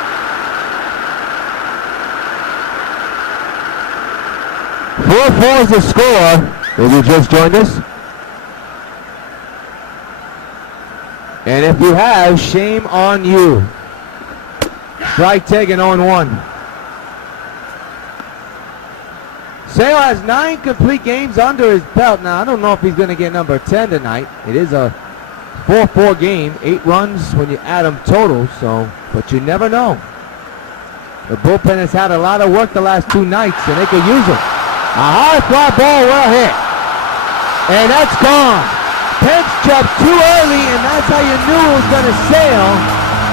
Four is the score. If you just joined us. And if you have, shame on you. Strike taken 0-1. Sale has 9 complete games under his belt. Now, I don't know if he's going to get number 10 tonight. It is a 4-4 game, 8 runs when you add them total, so, but you never know. The bullpen has had a lot of work the last 2 nights, and they could use it. A high fly ball, well hit. And that's gone. Pence jumped too early, and that's how you knew it was going to sail.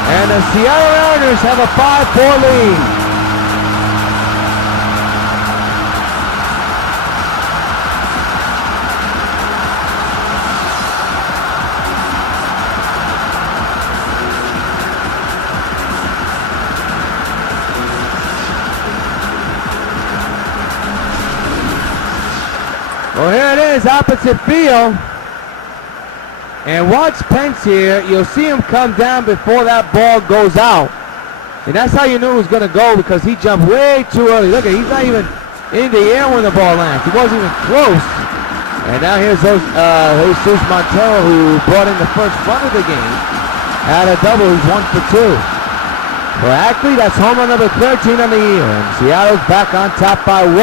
And the Seattle Mariners have a 5-4 lead. Well, here it is, opposite field. And watch Pence here. You'll see him come down before that ball goes out. And that's how you knew it was going to go, because he jumped way too early. Look at, he's not even in the air when the ball lands. He wasn't even close. And now here's Jesus Montero, who brought in the first run of the game. Had a double. He's 1 for 2. For Ackley, that's home run number 13 on the year. And Seattle's back on top by 1.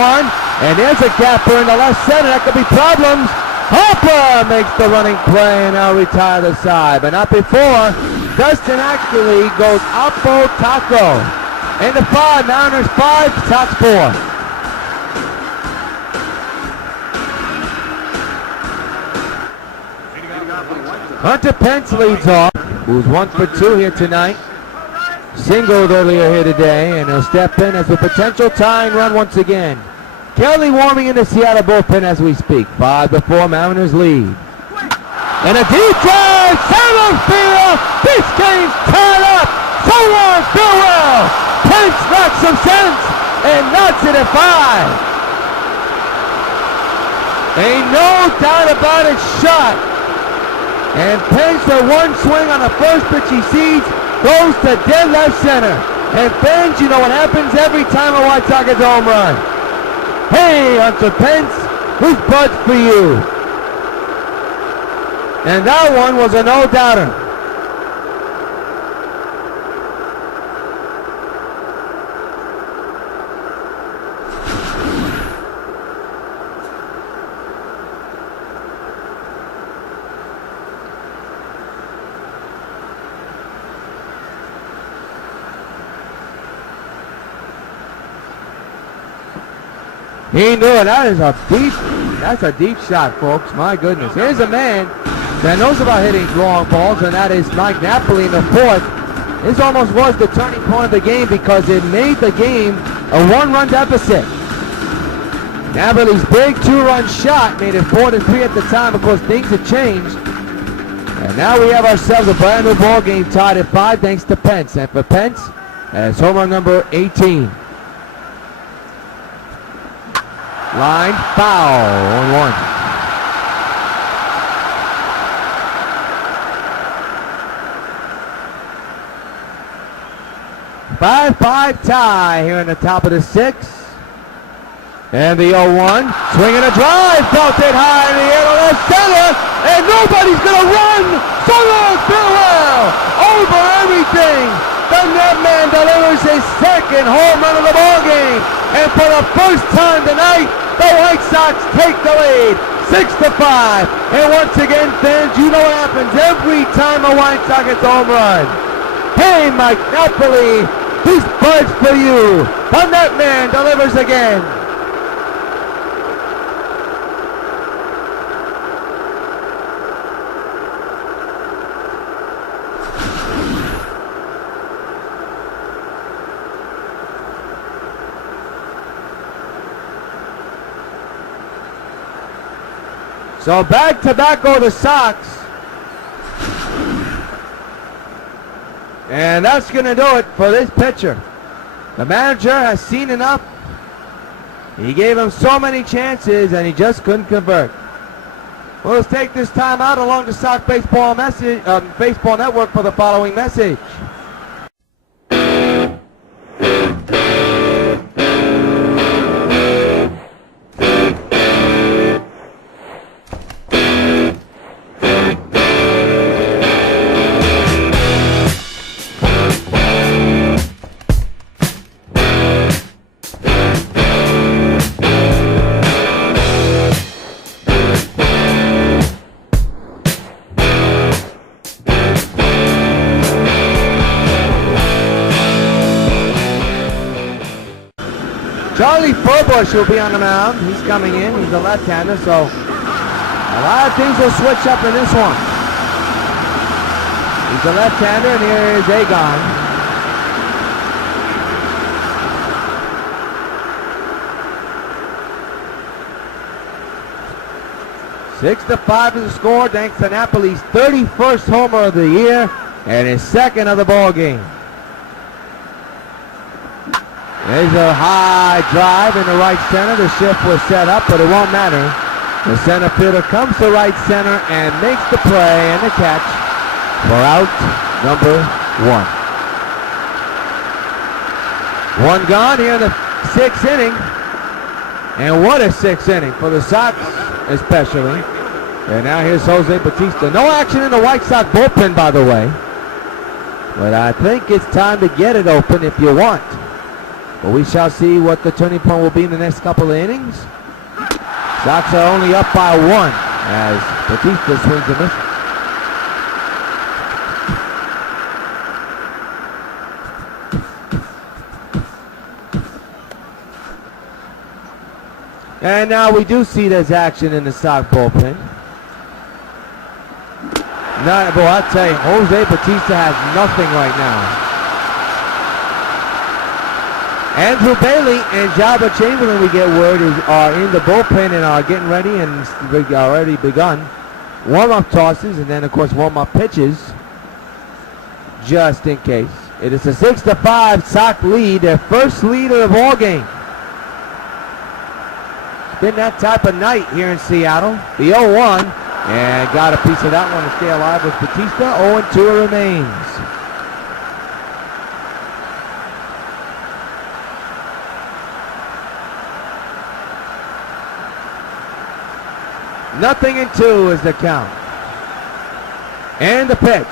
And there's a gapper in the left center. That could be problems. Harper makes the running play and now retire the side. But not before. Dustin Ackley goes Oppo Taco. In the 5, Mariners 5, Sox 4. Hunter Pence leads off, who's 1 for 2 here tonight. Singled earlier here today, and he'll step in as a potential tying run once again. Kelly warming in the Seattle bullpen as we speak. 5 to 4, Mariners lead. And a deep drive, center field. This game's tied up. So long, farewell. Pence knocks some sense and knocks it at 5. Ain't no doubt about it, shot. And Pence, the one swing on the first pitch he sees, goes to dead left center. And fans, you know what happens every time a White Sox gets a home run. Hey, Hunter Pence, who's buds for you? And that one was a no-doubter. He knew it. That's a deep shot, folks. My goodness. Here's a man that knows about hitting long balls, and that is Mike Napoli in the 4th. This almost was the turning point of the game because it made the game a 1-run deficit. Napoli's big 2-run shot made it 4-3 at the time because things had changed. And now we have ourselves a brand new ball game tied at 5 thanks to Pence. And for Pence, that's home run number 18. Line foul, 1-1. Five tie here in the top of the 6th. And the 0-1, swinging a drive, belted high in the air to left center, and nobody's gonna run. So long, farewell, over everything. The netman delivers his 2nd home run of the ball game. And for the first time tonight, the White Sox take the lead. 6-5. And once again, fans, you know what happens every time a White Sox hits a home run. Hey, Mike Napoli, this bird's for you. The net man delivers again. So back to back go the Sox. And that's going to do it for this pitcher. The manager has seen enough. He gave him so many chances and he just couldn't convert. Well, let's take this time out along the Sox Baseball Baseball Network for the following message. Charlie Furbush will be on the mound. He's coming in. He's a left-hander, so a lot of things will switch up in this one. He's a left-hander, and here is Agon. Six to 5 is the score, thanks to Napoli's 31st homer of the year and his second of the ball game. There's a high drive in the right center. The shift was set up, but it won't matter. The center fielder comes to right center and makes the play and the catch for out number 1. One gone here in the 6th inning. And what a 6th inning for the Sox especially. And now here's Jose Bautista. No action in the White Sox bullpen, by the way. But I think it's time to get it open if you want. But we shall see what the turning point will be in the next couple of innings. Sox are only up by 1 as Bautista swings and misses. And now we do see there's action in the Sox bullpen. No, boy, I'll tell you, Jose Bautista has nothing right now. Andrew Bailey and Jabba Chamberlain, we get word, are in the bullpen and are getting ready and already begun warm-up tosses and then, of course, warm-up pitches just in case. It is a 6-5 Sox lead, their first lead of the ball game. It's been that type of night here in Seattle. The 0-1 and got a piece of that one to stay alive with Bautista. 0-2 remains. Nothing in 2 is the count. And the pitch.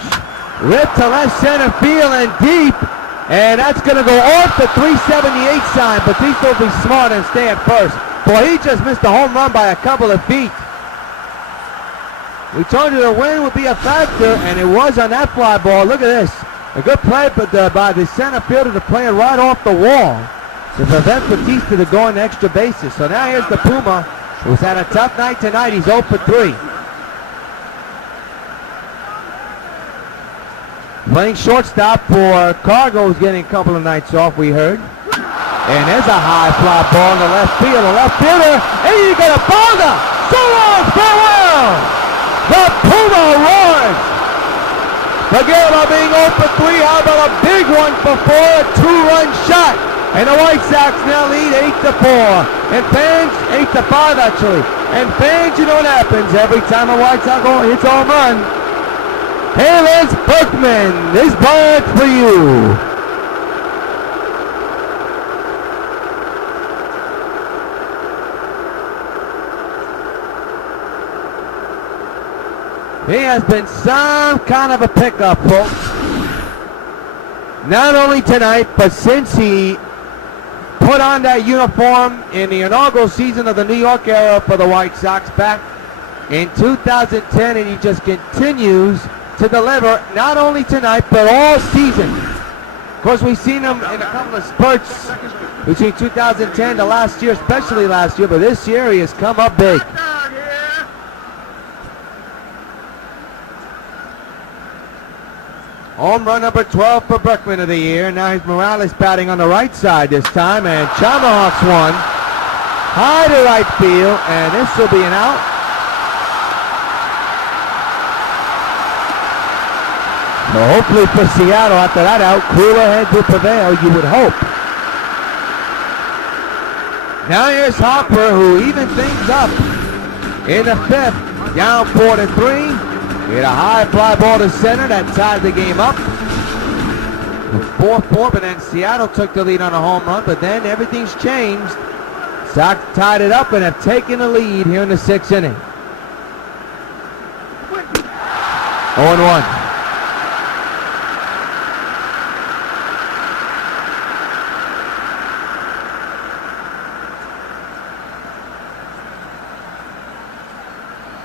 Ripped to left center field and deep. And that's going to go off the 378 sign. Bautista will be smart and stay at first. Boy, he just missed a home run by a couple of feet. We told you the wind would be a factor, and it was on that fly ball. Look at this. A good play by the center fielder to play it right off the wall to prevent Bautista to go on extra bases. So now here's the Puma, who's had a tough night tonight. He's 0 for 3. Playing shortstop for Cargo, who's getting a couple of nights off, we heard. And there's a high fly ball in the left field. The left fielder, and you get a bounder. So long, farewell. The Puma roars. Forget about being 0 for 3. How about a big one for 4, a 2-run shot. And the White Sox now lead 8-4. And fans, 8-5 actually. And fans, you know what happens every time a White Sox hits a home run. Here is Berkman. This bird's for you. He has been some kind of a pickup, folks. Not only tonight, but since he put on that uniform in the inaugural season of the New York era for the White Sox back in 2010, and he just continues to deliver, not only tonight, but all season. Of course, we've seen him in a couple of spurts between 2010 to last year, especially last year, but this year he has come up big. Home run number 12 for Berkman of the year. Now he's Morales batting on the right side this time, and Chamahawks one. High to right field, and this will be an out. So hopefully for Seattle, after that out, cooler heads will prevail, you would hope. Now here's Hopper, who even things up in the fifth, down 4-3. Hit a high fly ball to center that tied the game up. 4-4, but then Seattle took the lead on a home run, but then everything's changed. Sox tied it up and have taken the lead here in the sixth inning. 0-1.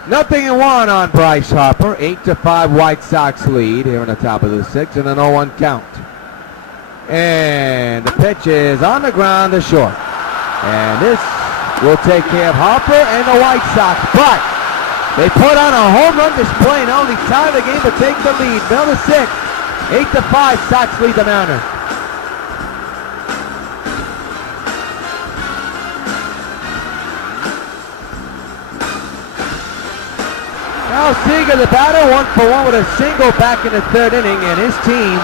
Nothing in one on Bryce Harper. 8-5 White Sox lead here in the top of the sixth, and an 0-1 count. And the pitch is on the ground to short. And this will take care of Harper and the White Sox. But they put on a home run display, not only tie the game, but take the lead. Middle of the sixth. 8-5 Sox lead the Mariners. Now Seager, the batter, 1-for-1 with a single back in the third inning, and his team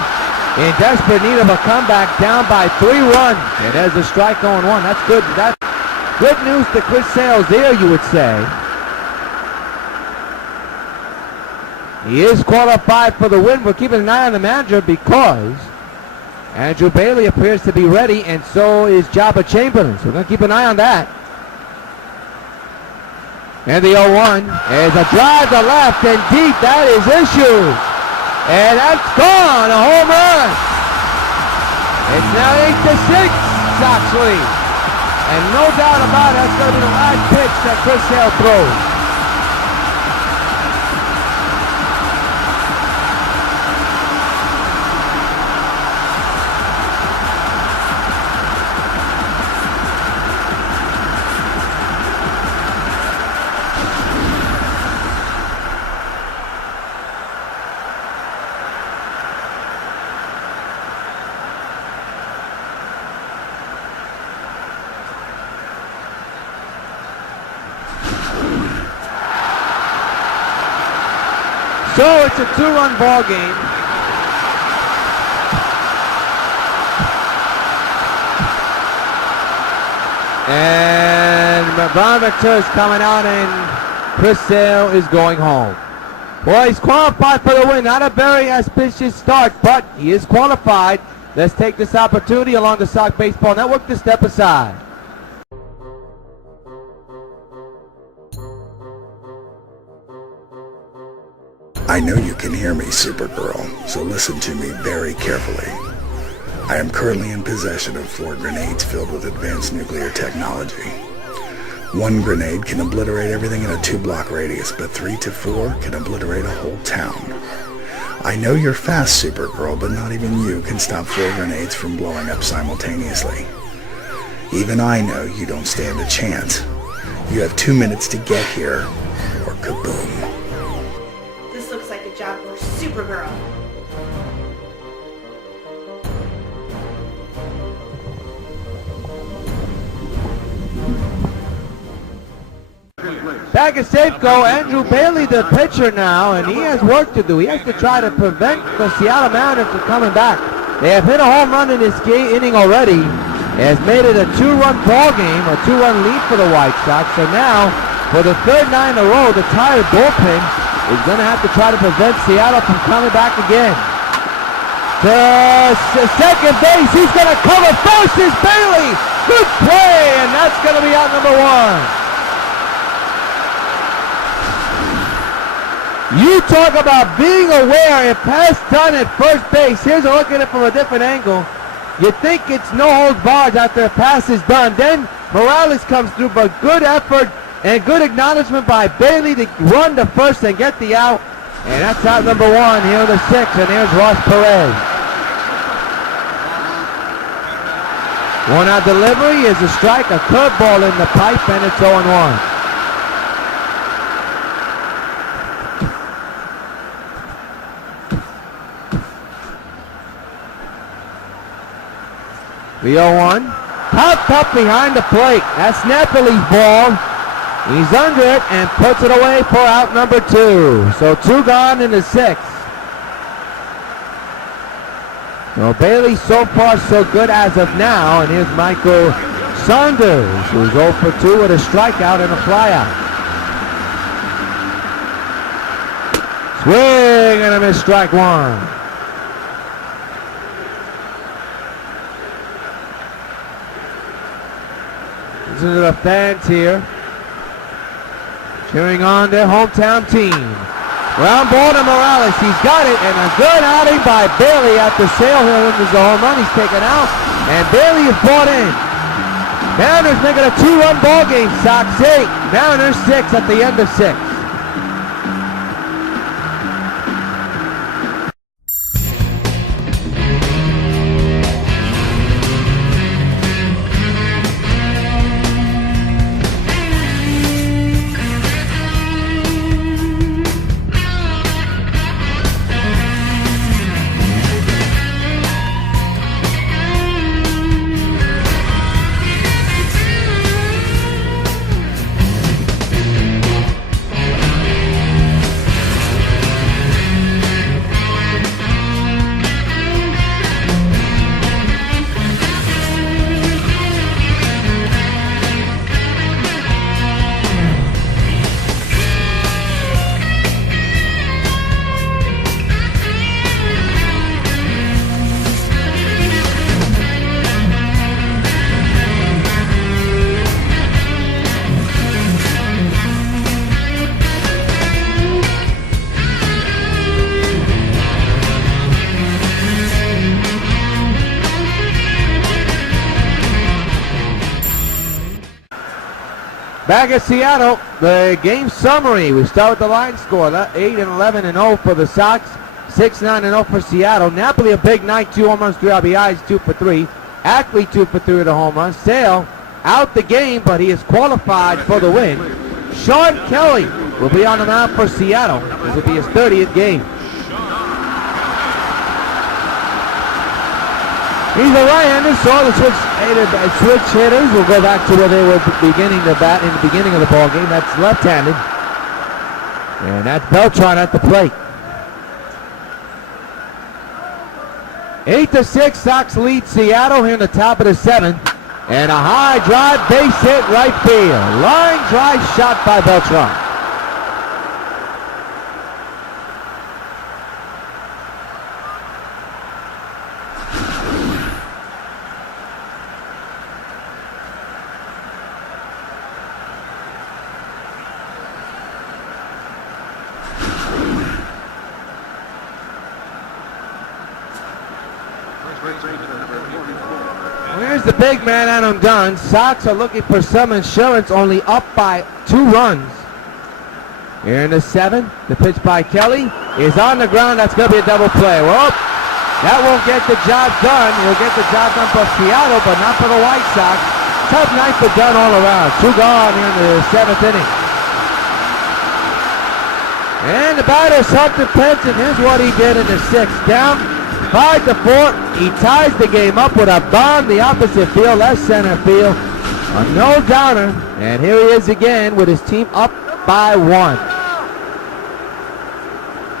in desperate need of a comeback, down by 3 runs. And there's a strike 0-1. That's good. That's good news to Chris Sales there, you would say. He is qualified for the win. We're keeping an eye on the manager because Andrew Bailey appears to be ready, and so is Jabba Chamberlain. So we're going to keep an eye on that. And the 0-1 is a drive to left and deep. That is issued. And that's gone. A home run. It's now 8-6 Sox lead. And no doubt about it, that's going to be the last pitch that Chris Sale throws. So it's a 2-run ball game. And Brian Victor is coming out, and Chris Sale is going home. Well, he's qualified for the win. Not a very auspicious start, but he is qualified. Let's take this opportunity along the Sox Baseball Network to step aside. I know you can hear me, Supergirl, so listen to me very carefully. I am currently in possession of 4 grenades filled with advanced nuclear technology. 1 grenade can obliterate everything in a 2-block radius, but 3 to 4 can obliterate a whole town. I know you're fast, Supergirl, but not even you can stop 4 grenades from blowing up simultaneously. Even I know you don't stand a chance. You have 2 minutes to get here, or kaboom. This looks like a job for Supergirl. Back at Safeco, Andrew Bailey, the pitcher now, and he has work to do. He has to try to prevent the Seattle Mariners from coming back. They have hit a home run in this inning already. It has made it a 2-run ball game, a 2-run lead for the White Sox. So now, for the third night in a row, the tired bullpen is going to have to try to prevent Seattle from coming back again. To second base, he's going to cover first is Bailey. Good play, and that's going to be out number 1. You talk about being aware if pass done at first base. Here's a look at it from a different angle. You think it's no holds barred after a pass is done. Then Morales comes through, but good effort And good acknowledgement by Bailey to run to first and get the out. And that's out number 1 here in the 6th. And there's Ross Perez. 1-out delivery is a strike, a curveball in the pipe, and it's 0-1. The 0-1. Popped up behind the plate. That's Napoli's ball. He's under it and puts it away for out number 2. So 2 gone in the 6th. So Bailey so far so good as of now. And here's Michael Saunders, who's 0 for 2 with a strikeout and a flyout. Swing and a miss, strike 1. Listen to the fans here cheering on their hometown team. Ground ball to Morales. He's got it, and a good outing by Bailey after Sale Hill is the home run. He's taken out, and Bailey is brought in. Mariners make it a 2-run ball game. Sox 8, Mariners 6 at the end of 6. Back at Seattle, the game summary. We start with the line score. 8-11-0 for the Sox. 6-9-0 for Seattle. Napoli a big night. 2 home runs, 3 RBIs, 2 for 3. Ackley 2 for 3 with a home run. Sale out the game, but he is qualified for the win. Sean Kelly will be on the mound for Seattle. This will be his 30th game. He's a right-hander, so the switch hitters will go back to where they were beginning to bat in the beginning of the ball game. That's left-handed. And that's Beltran at the plate. 8-6, Sox lead Seattle here in the top of the 7th. And a high drive, base hit, right field. Line drive shot by Beltran. Here's the big man, Adam Dunn. Sox are looking for some insurance, only up by 2 runs. Here in the 7th, the pitch by Kelly is on the ground. That's going to be a double play. Well, that won't get the job done. Will get the job done for Seattle, but not for the White Sox. Tough night for Dunn all around. 2 gone here in the 7th inning. And the batter's Hunter Penson. Here's what he did in the 6th. Down 5-4. He ties the game up with a bomb the opposite field, left center field. A no-doubter. And here he is again with his team up by 1.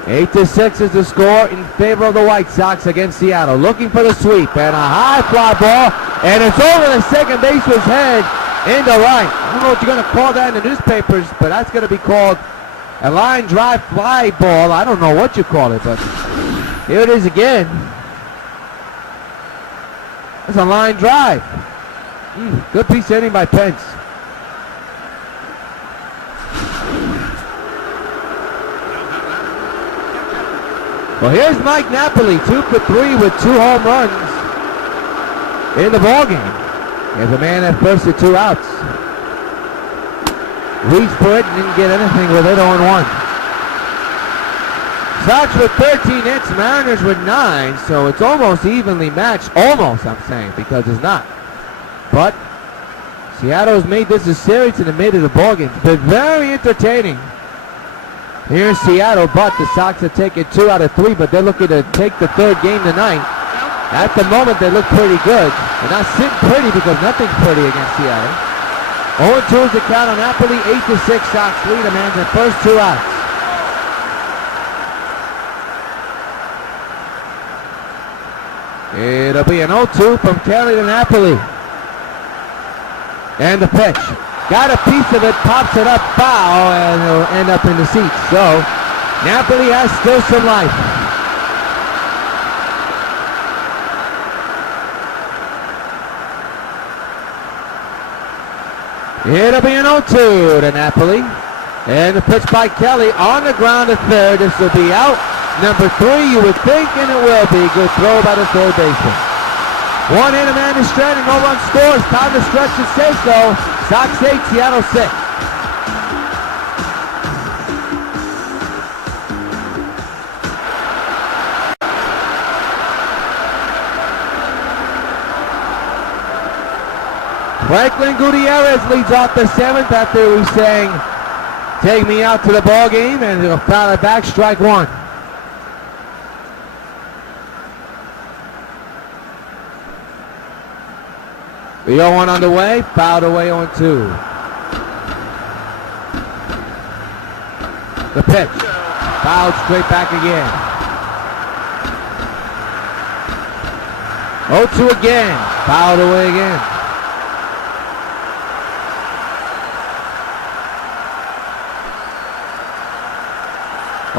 8-6 is the score in favor of the White Sox against Seattle. Looking for the sweep and a high fly ball. And it's over the second baseman's head into right. I don't know what you're going to call that in the newspapers, but that's going to be called a line drive fly ball. I don't know what you call it, but here it is again. That's a line drive. Good piece of hitting by Pence. Well, here's Mike Napoli, 2 for 3 with 2 home runs in the ballgame. There's a man at first with 2 outs. reached for it and didn't get anything with it. 0-1. Sox with 13 hits, Mariners with 9, so it's almost evenly matched. Almost, I'm saying, because it's not. But Seattle's made this a series and they made it a ballgame. It's been very entertaining here in Seattle, but the Sox have taken 2 out of 3, but they're looking to take the third game tonight. At the moment, they look pretty good. They're not sitting pretty because nothing's pretty against Seattle. 0-2 is the count on Napoli. 8-6 Sox lead them in the first 2 outs. It'll be an 0-2 from Kelly to Napoli. And the pitch. Got a piece of it, pops it up, foul, and it'll end up in the seats. So, Napoli has still some life. It'll be an 0-2 to Napoli. And the pitch by Kelly on the ground to third. This will be out. Number 3, you would think, and it will be. Good throw by the third baseman. 1 hit, a man is stranded, no run scores. Time to stretch to Safeco. Sox 8, Seattle 6. Franklin Gutierrez leads off the 7th after we sang "Take Me Out to the Ball Game," and he'll foul it back, strike 1. The 0-1 on the way, fouled away 0-2. The pitch, fouled straight back again. 0-2 again, fouled away again.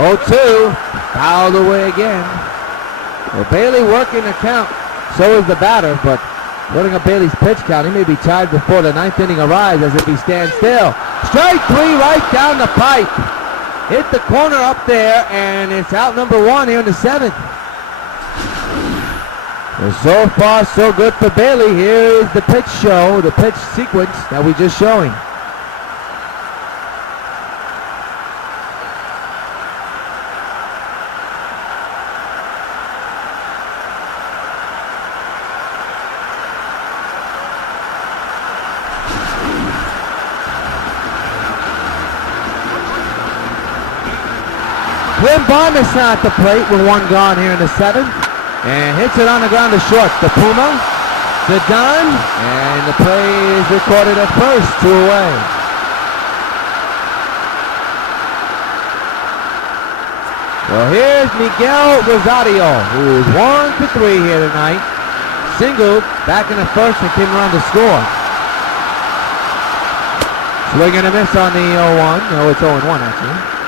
Oh, 2, fouled away again. Well, Bailey working the count, so is the batter, but putting up Bailey's pitch count, he may be tied before the 9th inning arrives as if he stands still. Strike 3 right down the pipe. Hit the corner up there, and it's out number 1 here in the 7th. Well, so far, so good for Bailey. Here is the pitch show, the pitch sequence that we just showing. Clint Barnes at the plate with 1 gone here in the 7th. And hits it on the ground to short. The Puma to Dunn. And the play is recorded at first. 2 away. Well, here's Miguel Rosario, who is 1 for 3 here tonight. Singled back in the first and came around to score. Swing and a miss on the 0-1. No, it's 0-1 actually.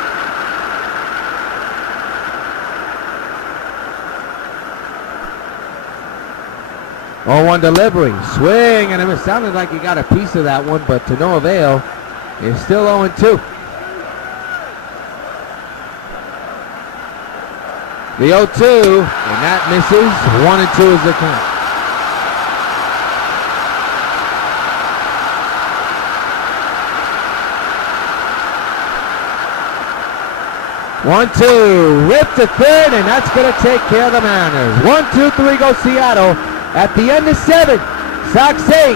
Oh, 1 delivery, swing and a miss. Sounded like he got a piece of that one, but to no avail. It's still 0-2. The 0-2, and that misses. 1-2 is the count. One, 2, rip to third, and that's going to take care of the Mariners. 1, 2, 3 go Seattle. At the end of 7, Sox 8,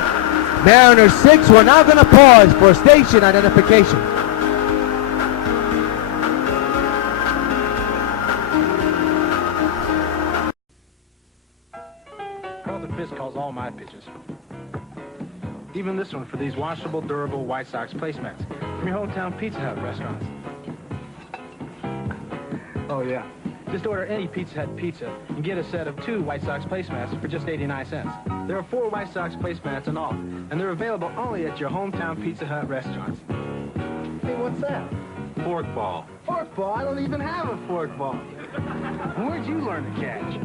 Mariners 6. We're now going to pause for station identification. Carlton Fisk calls all my pitches. Even this one for these washable, durable White Sox placemats from your hometown Pizza Hut restaurants. Oh, yeah. Just order any Pizza Hut pizza and get a set of 2 White Sox placemats for just 89 cents. There are 4 White Sox placemats in all, and they're available only at your hometown Pizza Hut restaurants. Hey, what's that? Fork ball. Fork ball? I don't even have a fork ball. Where'd you learn to catch?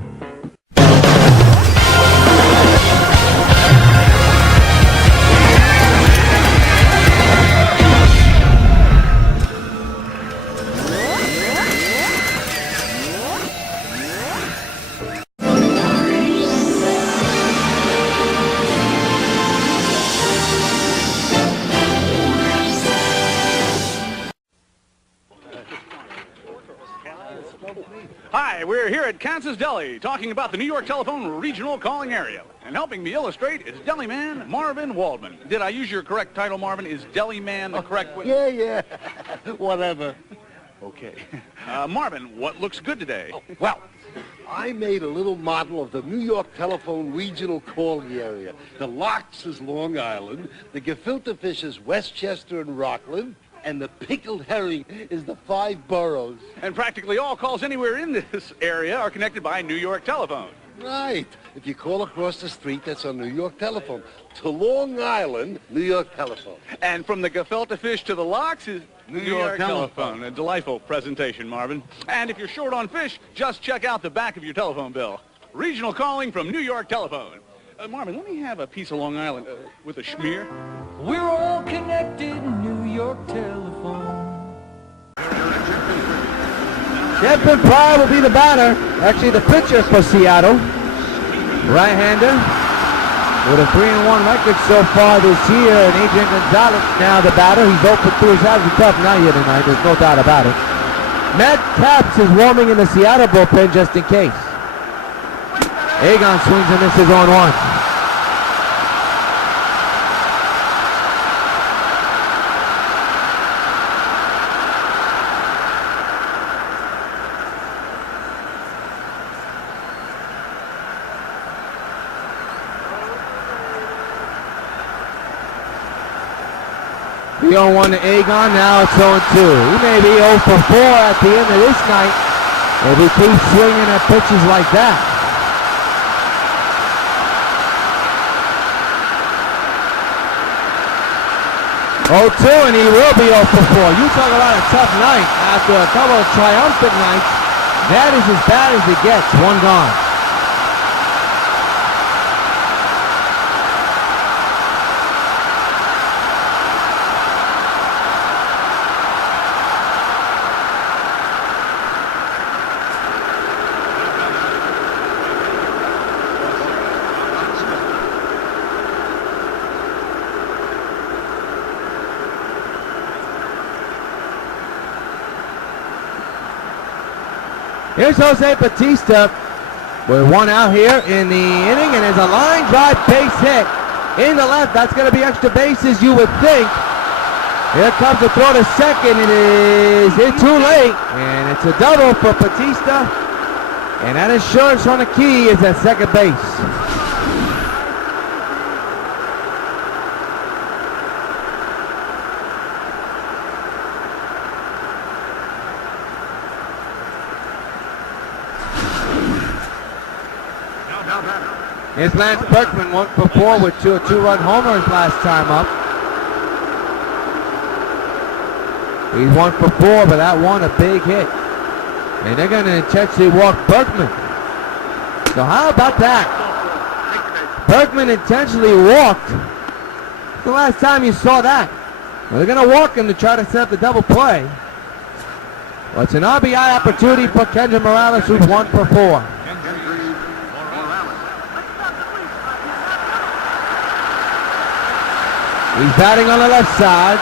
we're here at Kansas Deli talking about the New York Telephone regional calling area. And helping me illustrate is Deli Man Marvin Waldman. Did I use your correct title, Marvin? Is Deli Man the correct one? Yeah. Whatever. Okay. Marvin, what looks good today? Oh, well, I made a little model of the New York Telephone regional calling area. The Lox is Long Island, the gefilte fish is Westchester and Rockland, and the pickled herring is the 5 boroughs. And practically all calls anywhere in this area are connected by New York Telephone. Right. If you call across the street, that's on New York Telephone. To Long Island, New York Telephone. And from the gefilte fish to the Lox is New York Telephone. A delightful presentation, Marvin. And if you're short on fish, just check out the back of your telephone bill. Regional calling from New York Telephone. Marvin, let me have a piece of Long Island with a schmear. We're all connected, New York Telephone. Kevin Pryor will be the batter. Actually, the pitcher for Seattle. Right-hander with a 3-1 record so far this year. And Adrian Gonzalez now the batter. He's 0 for 2. He's having a tough night here tonight. There's no doubt about it. Matt Capps is warming in the Seattle bullpen just in case. Egon swings and misses on 1. The 0-1 to Egon, now it's 0-2. He may be 0 for 4 at the end of this night if he keeps swinging at pitches like that. 0-2, and he will be 0 for 4. You talk about a tough night after a couple of triumphant nights. That is as bad as it gets. 1 gone. Here's Jose Bautista with 1 out here in the inning, and there's a line drive base hit in the left. That's going to be extra bases, you would think. Here comes the throw to second. It is hit too late, and it's a double for Bautista. And that insurance on the key is at second base. Here's Lance Berkman, 1 for 4 with 2 2-run homers last time up. He's 1 for 4, but that one a big hit. And they're going to intentionally walk Berkman. So how about that? Berkman intentionally walked. When's the last time you saw that? Well, they're going to walk him to try to set up the double play. Well, it's an RBI opportunity for Kendra Morales, who's 1 for 4. He's batting on the left side.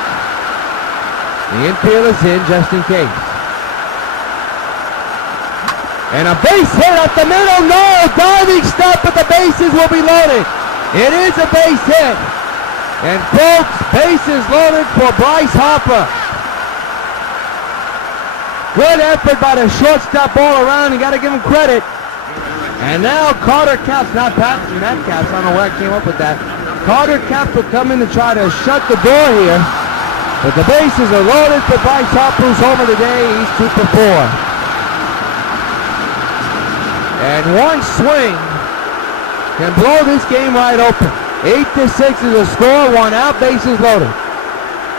The infield is in just in case. And a base hit up the middle. No, diving stop, but the bases will be loaded. It is a base hit. And folks, bases loaded for Bryce Harper. Good effort by the shortstop all around. You got to give him credit. And now Carter Capps, not Patton, Matt Capps. I don't know where I came up with that. Carter Capps will come in to try to shut the door here. But the bases are loaded for Bryce Harper, who's home of the day. He's 2 for 4. And 1 swing can blow this game right open. 8-6 is the score. 1 out, bases loaded.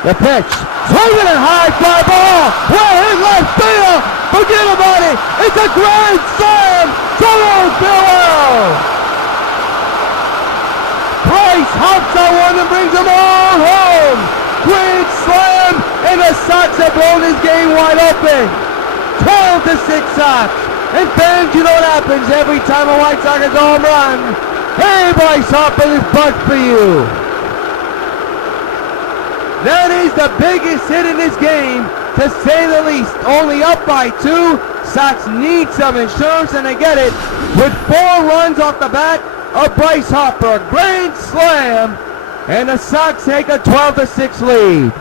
The pitch. Swinging it high, fly ball. Way in left field. Forget about it. It's a grand slam. Solo field. Bryce hops on one and brings them all home. Grand slam, and the Sox have blown this game wide open. 12-6 Sox. And fans, you know what happens every time a White Sox has a home run. Hey, Bryce Harper, this butt for you. That is the biggest hit in this game, to say the least. Only up by 2. Sox need some insurance, and they get it with 4 runs off the bat of Bryce Harper. A grand slam, and the Sox take a 12-6 lead.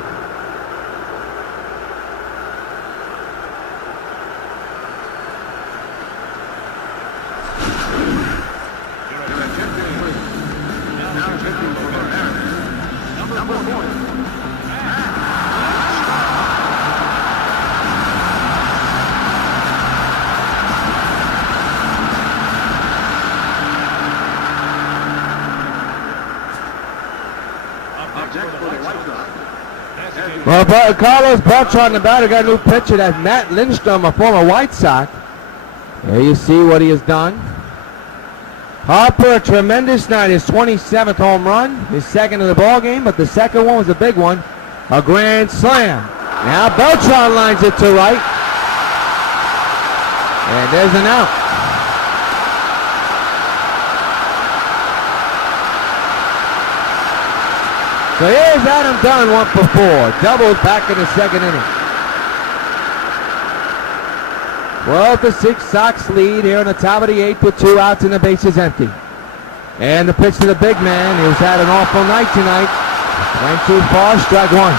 Well, Carlos Beltran, the batter, got a new pitcher. That's Matt Lindstrom, a former White Sox. There you see what he has done. Harper, a tremendous night. His 27th home run, his second of the ball game, but the second one was a big one, a grand slam. Now Beltran lines it to right, and there's an out. So here's Adam Dunn, 1 for 4. Doubled back in the second inning. 12-6 Sox lead here in the top of the 8th with 2 outs and the bases empty. And the pitch to the big man, who's had an awful night tonight. Went too far, strike 1.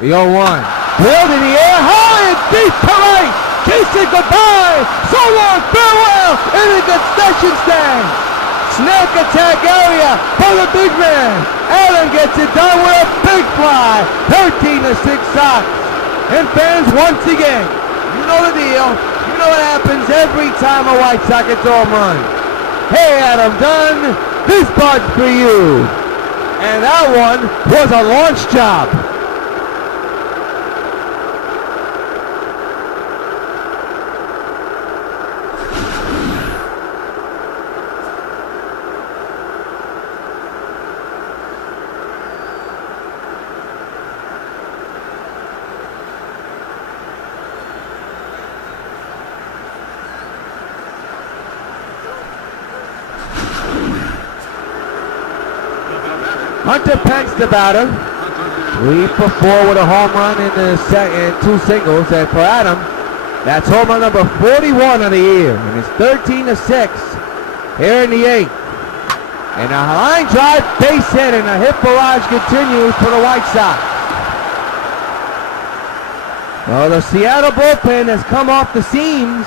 The 0-1. Drilled in the air, high and deep to right. Kissing goodbye. So long, farewell, in the concession stand. Snack attack area for the big man. Allen gets it done with a big fly. 13-6 Sox. And fans, once again, you know the deal. You know what happens every time a White Sox gets home run. Hey, Adam Dunn, this part's for you. And that one was a launch job. Hunter Pence, the batter, 3 for 4 with a home run in the second, 2 singles. And for Adam, that's home run number 41 of the year. And it's 13-6 here in the 8th. And a line drive, base hit, and a hit barrage continues for the White Sox. Well, the Seattle bullpen has come off the seams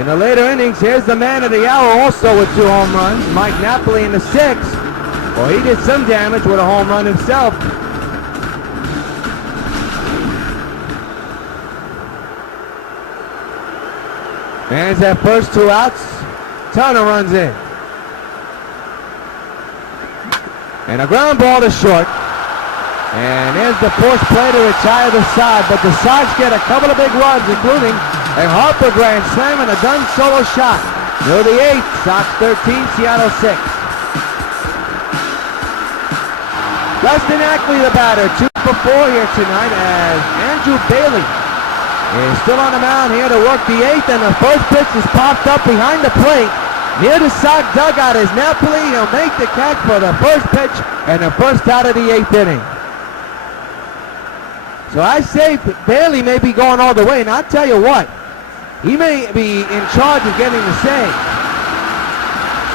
in the later innings. Here's the man of the hour also with 2 home runs, Mike Napoli in the 6th. Well, he did some damage with a home run himself. Fans at first 2 outs. Turner runs in. And a ground ball to short. And there's the force play to retire the side. But the Sox get a couple of big runs, including a Harper grand slam and a Dunn solo shot. Near the 8th, Sox 13, Seattle 6. Dustin Ackley, the batter, 2 for 4 here tonight, as Andrew Bailey is still on the mound here to work the 8th, and the first pitch is popped up behind the plate. Near the Sox dugout is Napoli. He'll make the catch for the first pitch and the first out of the 8th inning. So I say Bailey may be going all the way, and I'll tell you what, he may be in charge of getting the save.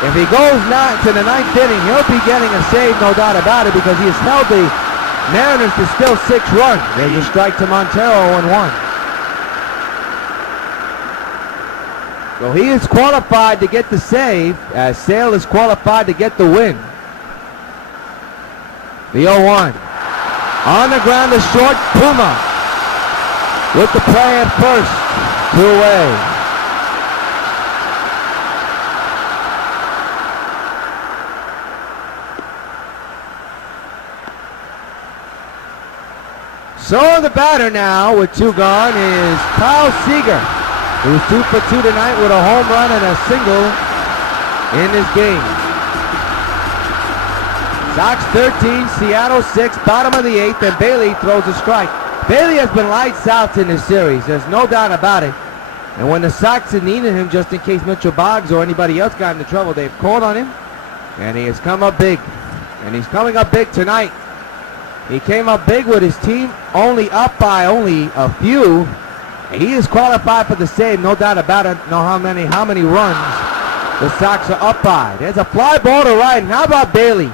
If he goes not to the 9th inning, he'll be getting a save, no doubt about it, because he has held the Mariners to still 6 runs. There's a strike to Montero, 1-1. So he is qualified to get the save, as Sale is qualified to get the win. The 0-1. On the ground to short, Puma with the play at first. 2 away. So the batter now with 2 gone is Kyle Seager, who's 2 for 2 tonight with a home run and a single in this game. Sox 13, Seattle 6, bottom of the 8th, and Bailey throws a strike. Bailey has been lights out in this series, there's no doubt about it. And when the Sox had needed him, just in case Mitchell Boggs or anybody else got into trouble, they've called on him. And he has come up big. And he's coming up big tonight. He came up big with his team only up by only a few. He is qualified for the save, no doubt about it. Know how many runs the Sox are up by. There's a fly ball to right. And how about Bailey?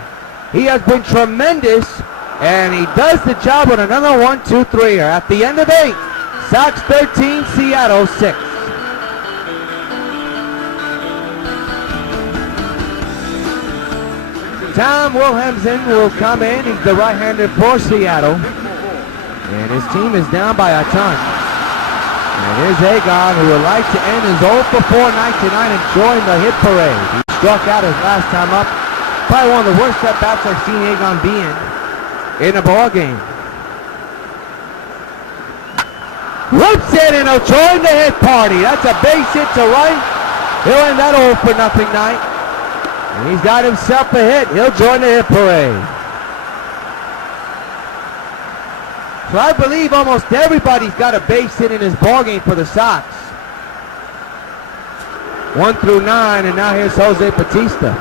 He has been tremendous, and he does the job with another 1-2-3er. At the end of 8, Sox 13, Seattle 6. Tom Wilhelmsen will come in. He's the right-hander for Seattle. And his team is down by a ton. And here's Agon, who would like to end his 0 for 4 night tonight and join the hit parade. He struck out his last time up. Probably one of the worst at-bats I've seen Agon be in a ball game. Rips it and he'll join the hit party. That's a base hit to right. He'll end that 0 for nothing night. And he's got himself a hit. He'll join the hit parade. So I believe almost everybody's got a base hit in his ball game for the Sox. 1 through 9, and now here's Jose Bautista.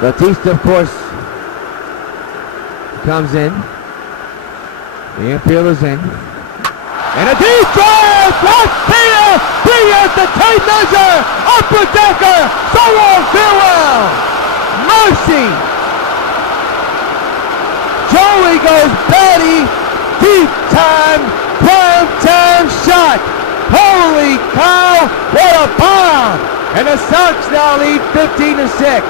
Bautista, of course, comes in. The infielder's in. And a deep drive! Left field! Rios, the tape measure! Upper decker! Someone farewell! Mercy! Joey goes batty! Deep time! Prime time shot! Holy cow! What a bomb! And the Sox now lead 15-6.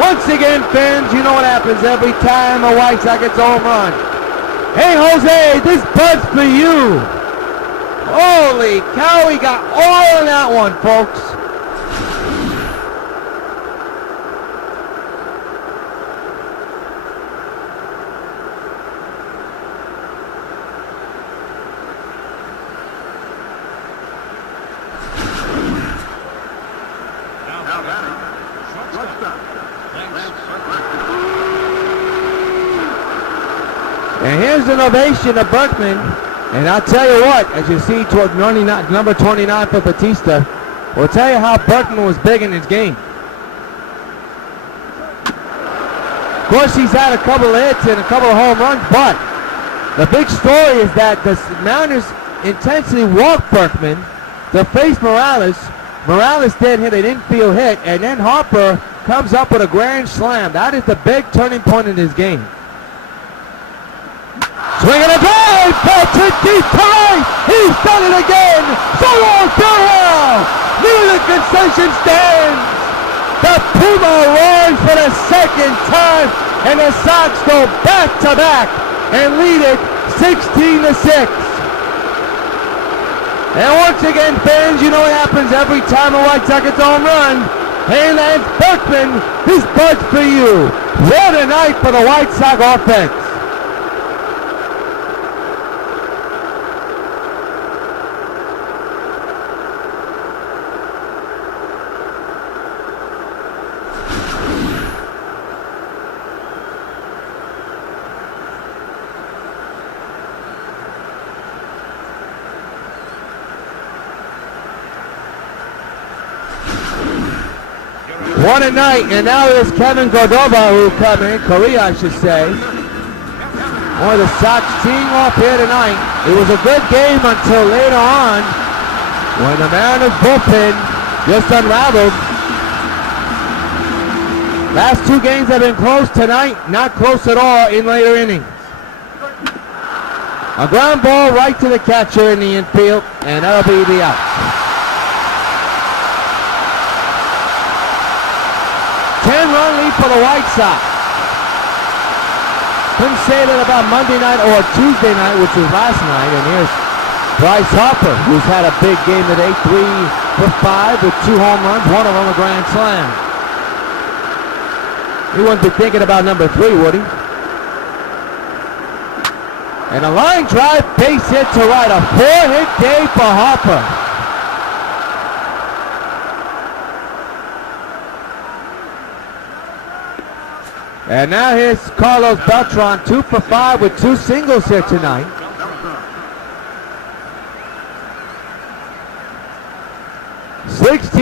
Once again, fans, you know what happens every time a White Sox gets a home run. Hey, Jose, this bud's for you. Holy cow, he got all in that one, folks. And here's an ovation of Berkman. And I'll tell you what, as you see toward number 29 for Bautista, we'll tell you how Berkman was big in his game. Of course, he's had a couple of hits and a couple of home runs, but the big story is that the Mariners intentionally walked Berkman to face Morales. Morales then hit an infield hit, and then Harper comes up with a grand slam. That is the big turning point in his game. Swinging a drive, Beltran deep to right. He's done it again. So long, farewell. Near the concession stand. The Puma roars for the second time, and the Sox go back to back and lead it 16-6. And once again, fans, you know what happens every time a White Sox gets a home run. Hey, Lance Berkman, this bud's for you. What a night for the White Sox offense. One a night, and now there's Kevin Cordova who come in, Korea I should say. Boy, the Sox teeing off here tonight. It was a good game until later on when the Mariners bullpen just unraveled. Last two games have been close tonight, not close at all in later innings. A ground ball right to the catcher in the infield, and that'll be the out. 10-run lead for the White Sox. Couldn't say that about Monday night or Tuesday night, which was last night. And here's Bryce Harper, who's had a big game today, 3 for 5 with 2 home runs, one of them a grand slam. He wouldn't be thinking about number 3, would he? And a line drive, base hit to right, a 4-hit day for Harper. And now here's Carlos Beltran, 2 for 5 with 2 singles here tonight.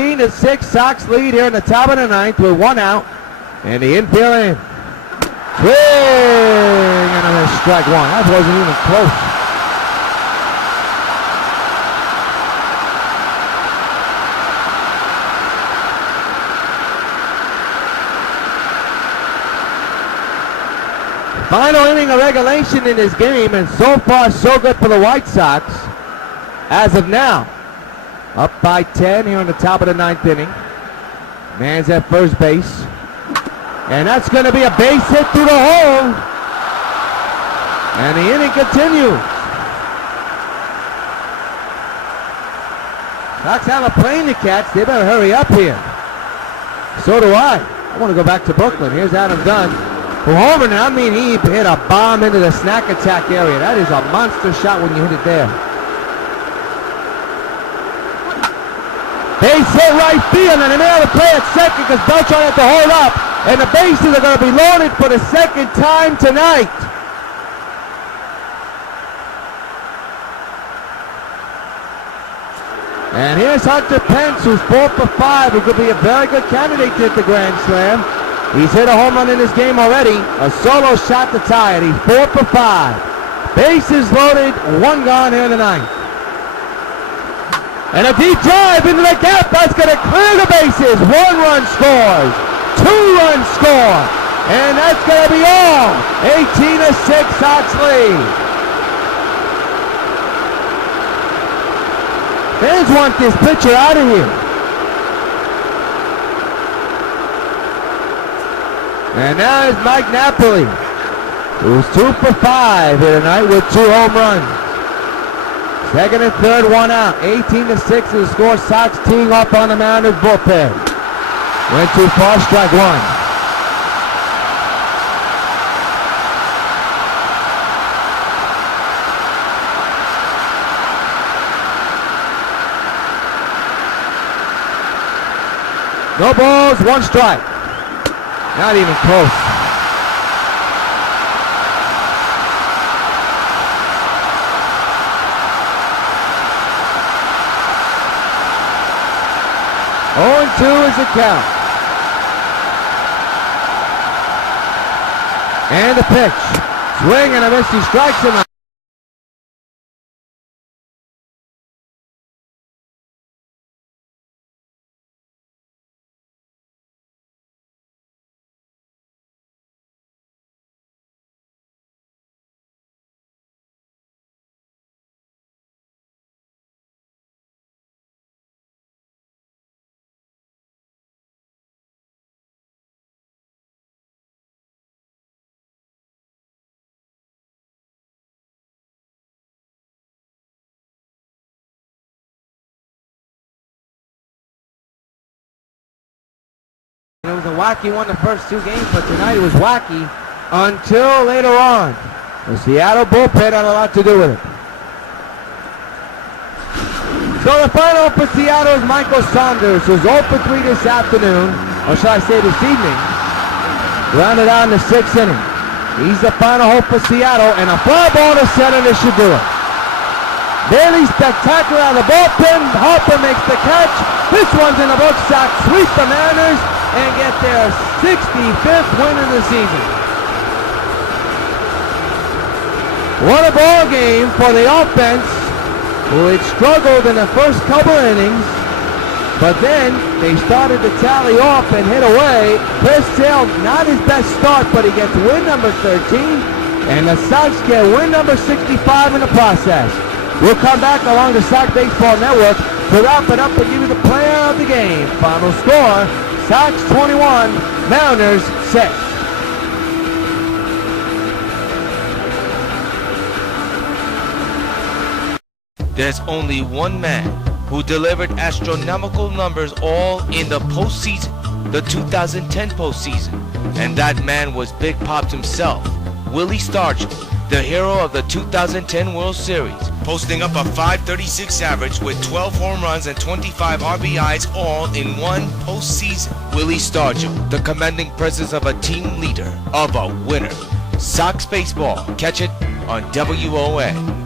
18-6 Sox lead here in the top of the ninth with 1 out. And the infield in. Swing and a miss, strike 1. That wasn't even close. Final inning of regulation in this game, and so far so good for the White Sox. As of now, up by 10 here in the top of the ninth inning. Man's at first base. And that's going to be a base hit through the hole. And the inning continues. Sox have a plane to catch. They better hurry up here. So do I. I want to go back to Brooklyn. Here's Adam Dunn. For homer, I mean, he hit a bomb into the snack attack area. That is a monster shot when you hit it there. Base hit right field, and they may have to play at second because Beltran had to hold up. And the bases are going to be loaded for the second time tonight. And here's Hunter Pence, who's 4 for 5, who could be a very good candidate to hit the Grand Slam. He's hit a home run in this game already. A solo shot to tie it. He's 4 for 5. Bases loaded, 1 gone here in the ninth. And a deep drive into the gap. That's going to clear the bases. 1 run scores. 2 runs score. And that's going to be all. 18-6 Sox lead. Fans want this pitcher out of here. And now is Mike Napoli, who's 2 for 5 here tonight with 2 home runs. Second and third, 1 out. 18-6 is the score. Sox teeing up on the Mariners bullpen. Went too far, strike 1. No balls, 1 strike. Not even close. Oh, and 2 is the count. And the pitch. Swing and a miss. He strikes him out. It was a wacky one the first 2 games, but tonight it was wacky until later on. The Seattle bullpen had a lot to do with it. So the final for Seattle is Michael Saunders, who's 0 for 3 this afternoon, or should I say this evening, rounded out in the 6th inning. He's the final hope for Seattle, and a fly ball to center, this should do it. Bailey spectacular out of the bullpen. Harper makes the catch. This one's in the books. Sox sweep the Mariners and get their 65th win of the season. What a ball game for the offense, who had struggled in the first couple innings, but then they started to tally off and hit away. Chris Sale, not his best start, but he gets win number 13, and the Sox get win number 65 in the process. We'll come back along the Sox Baseball Network to wrap it up and give you the player of the game. Final score, Sox 21, Mariners 6. There's only one man who delivered astronomical numbers all in the postseason, the 2010 postseason. And that man was Big Pops himself, Willie Stargell, the hero of the 2010 World Series, posting up a .536 average with 12 home runs and 25 RBIs all in one postseason. Willie Stargell, the commanding presence of a team leader, of a winner. Sox Baseball. Catch it on WON.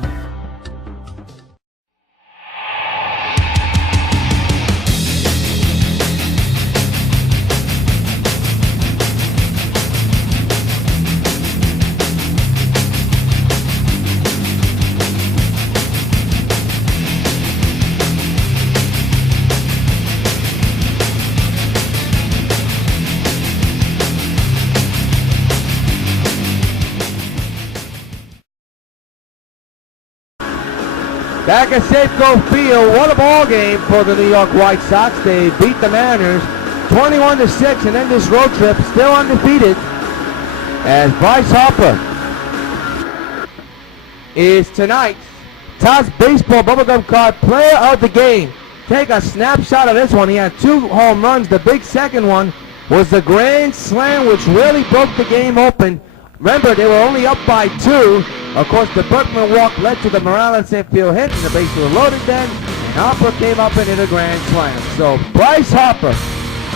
Back at Safeco Field, what a ball game for the New York White Sox. They beat the Mariners 21-6 and then this road trip still undefeated as Bryce Harper is tonight's Sox Baseball Bubblegum Card Player of the Game. Take a snapshot of this one. He had 2 home runs. The big second one was the grand slam which really broke the game open. Remember, they were only up by 2. Of course, the Berkman walk led to the Morales infield hit, and the bases were loaded then. And Harper came up and hit a grand slam. So Bryce Harper,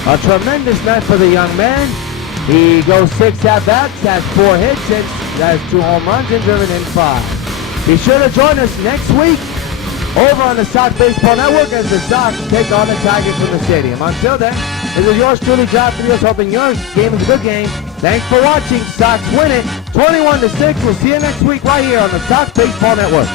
a tremendous night for the young man. He goes 6 at-bats, has 4 hits, and has 2 home runs, and driven in 5. Be sure to join us next week over on the Sox Baseball Network as the Sox take on the Tigers from the stadium. Until then, this is yours truly, John Rios, hoping your game is a good game. Thanks for watching. Sox win it 21-6. We'll see you next week right here on the Sox Baseball Network.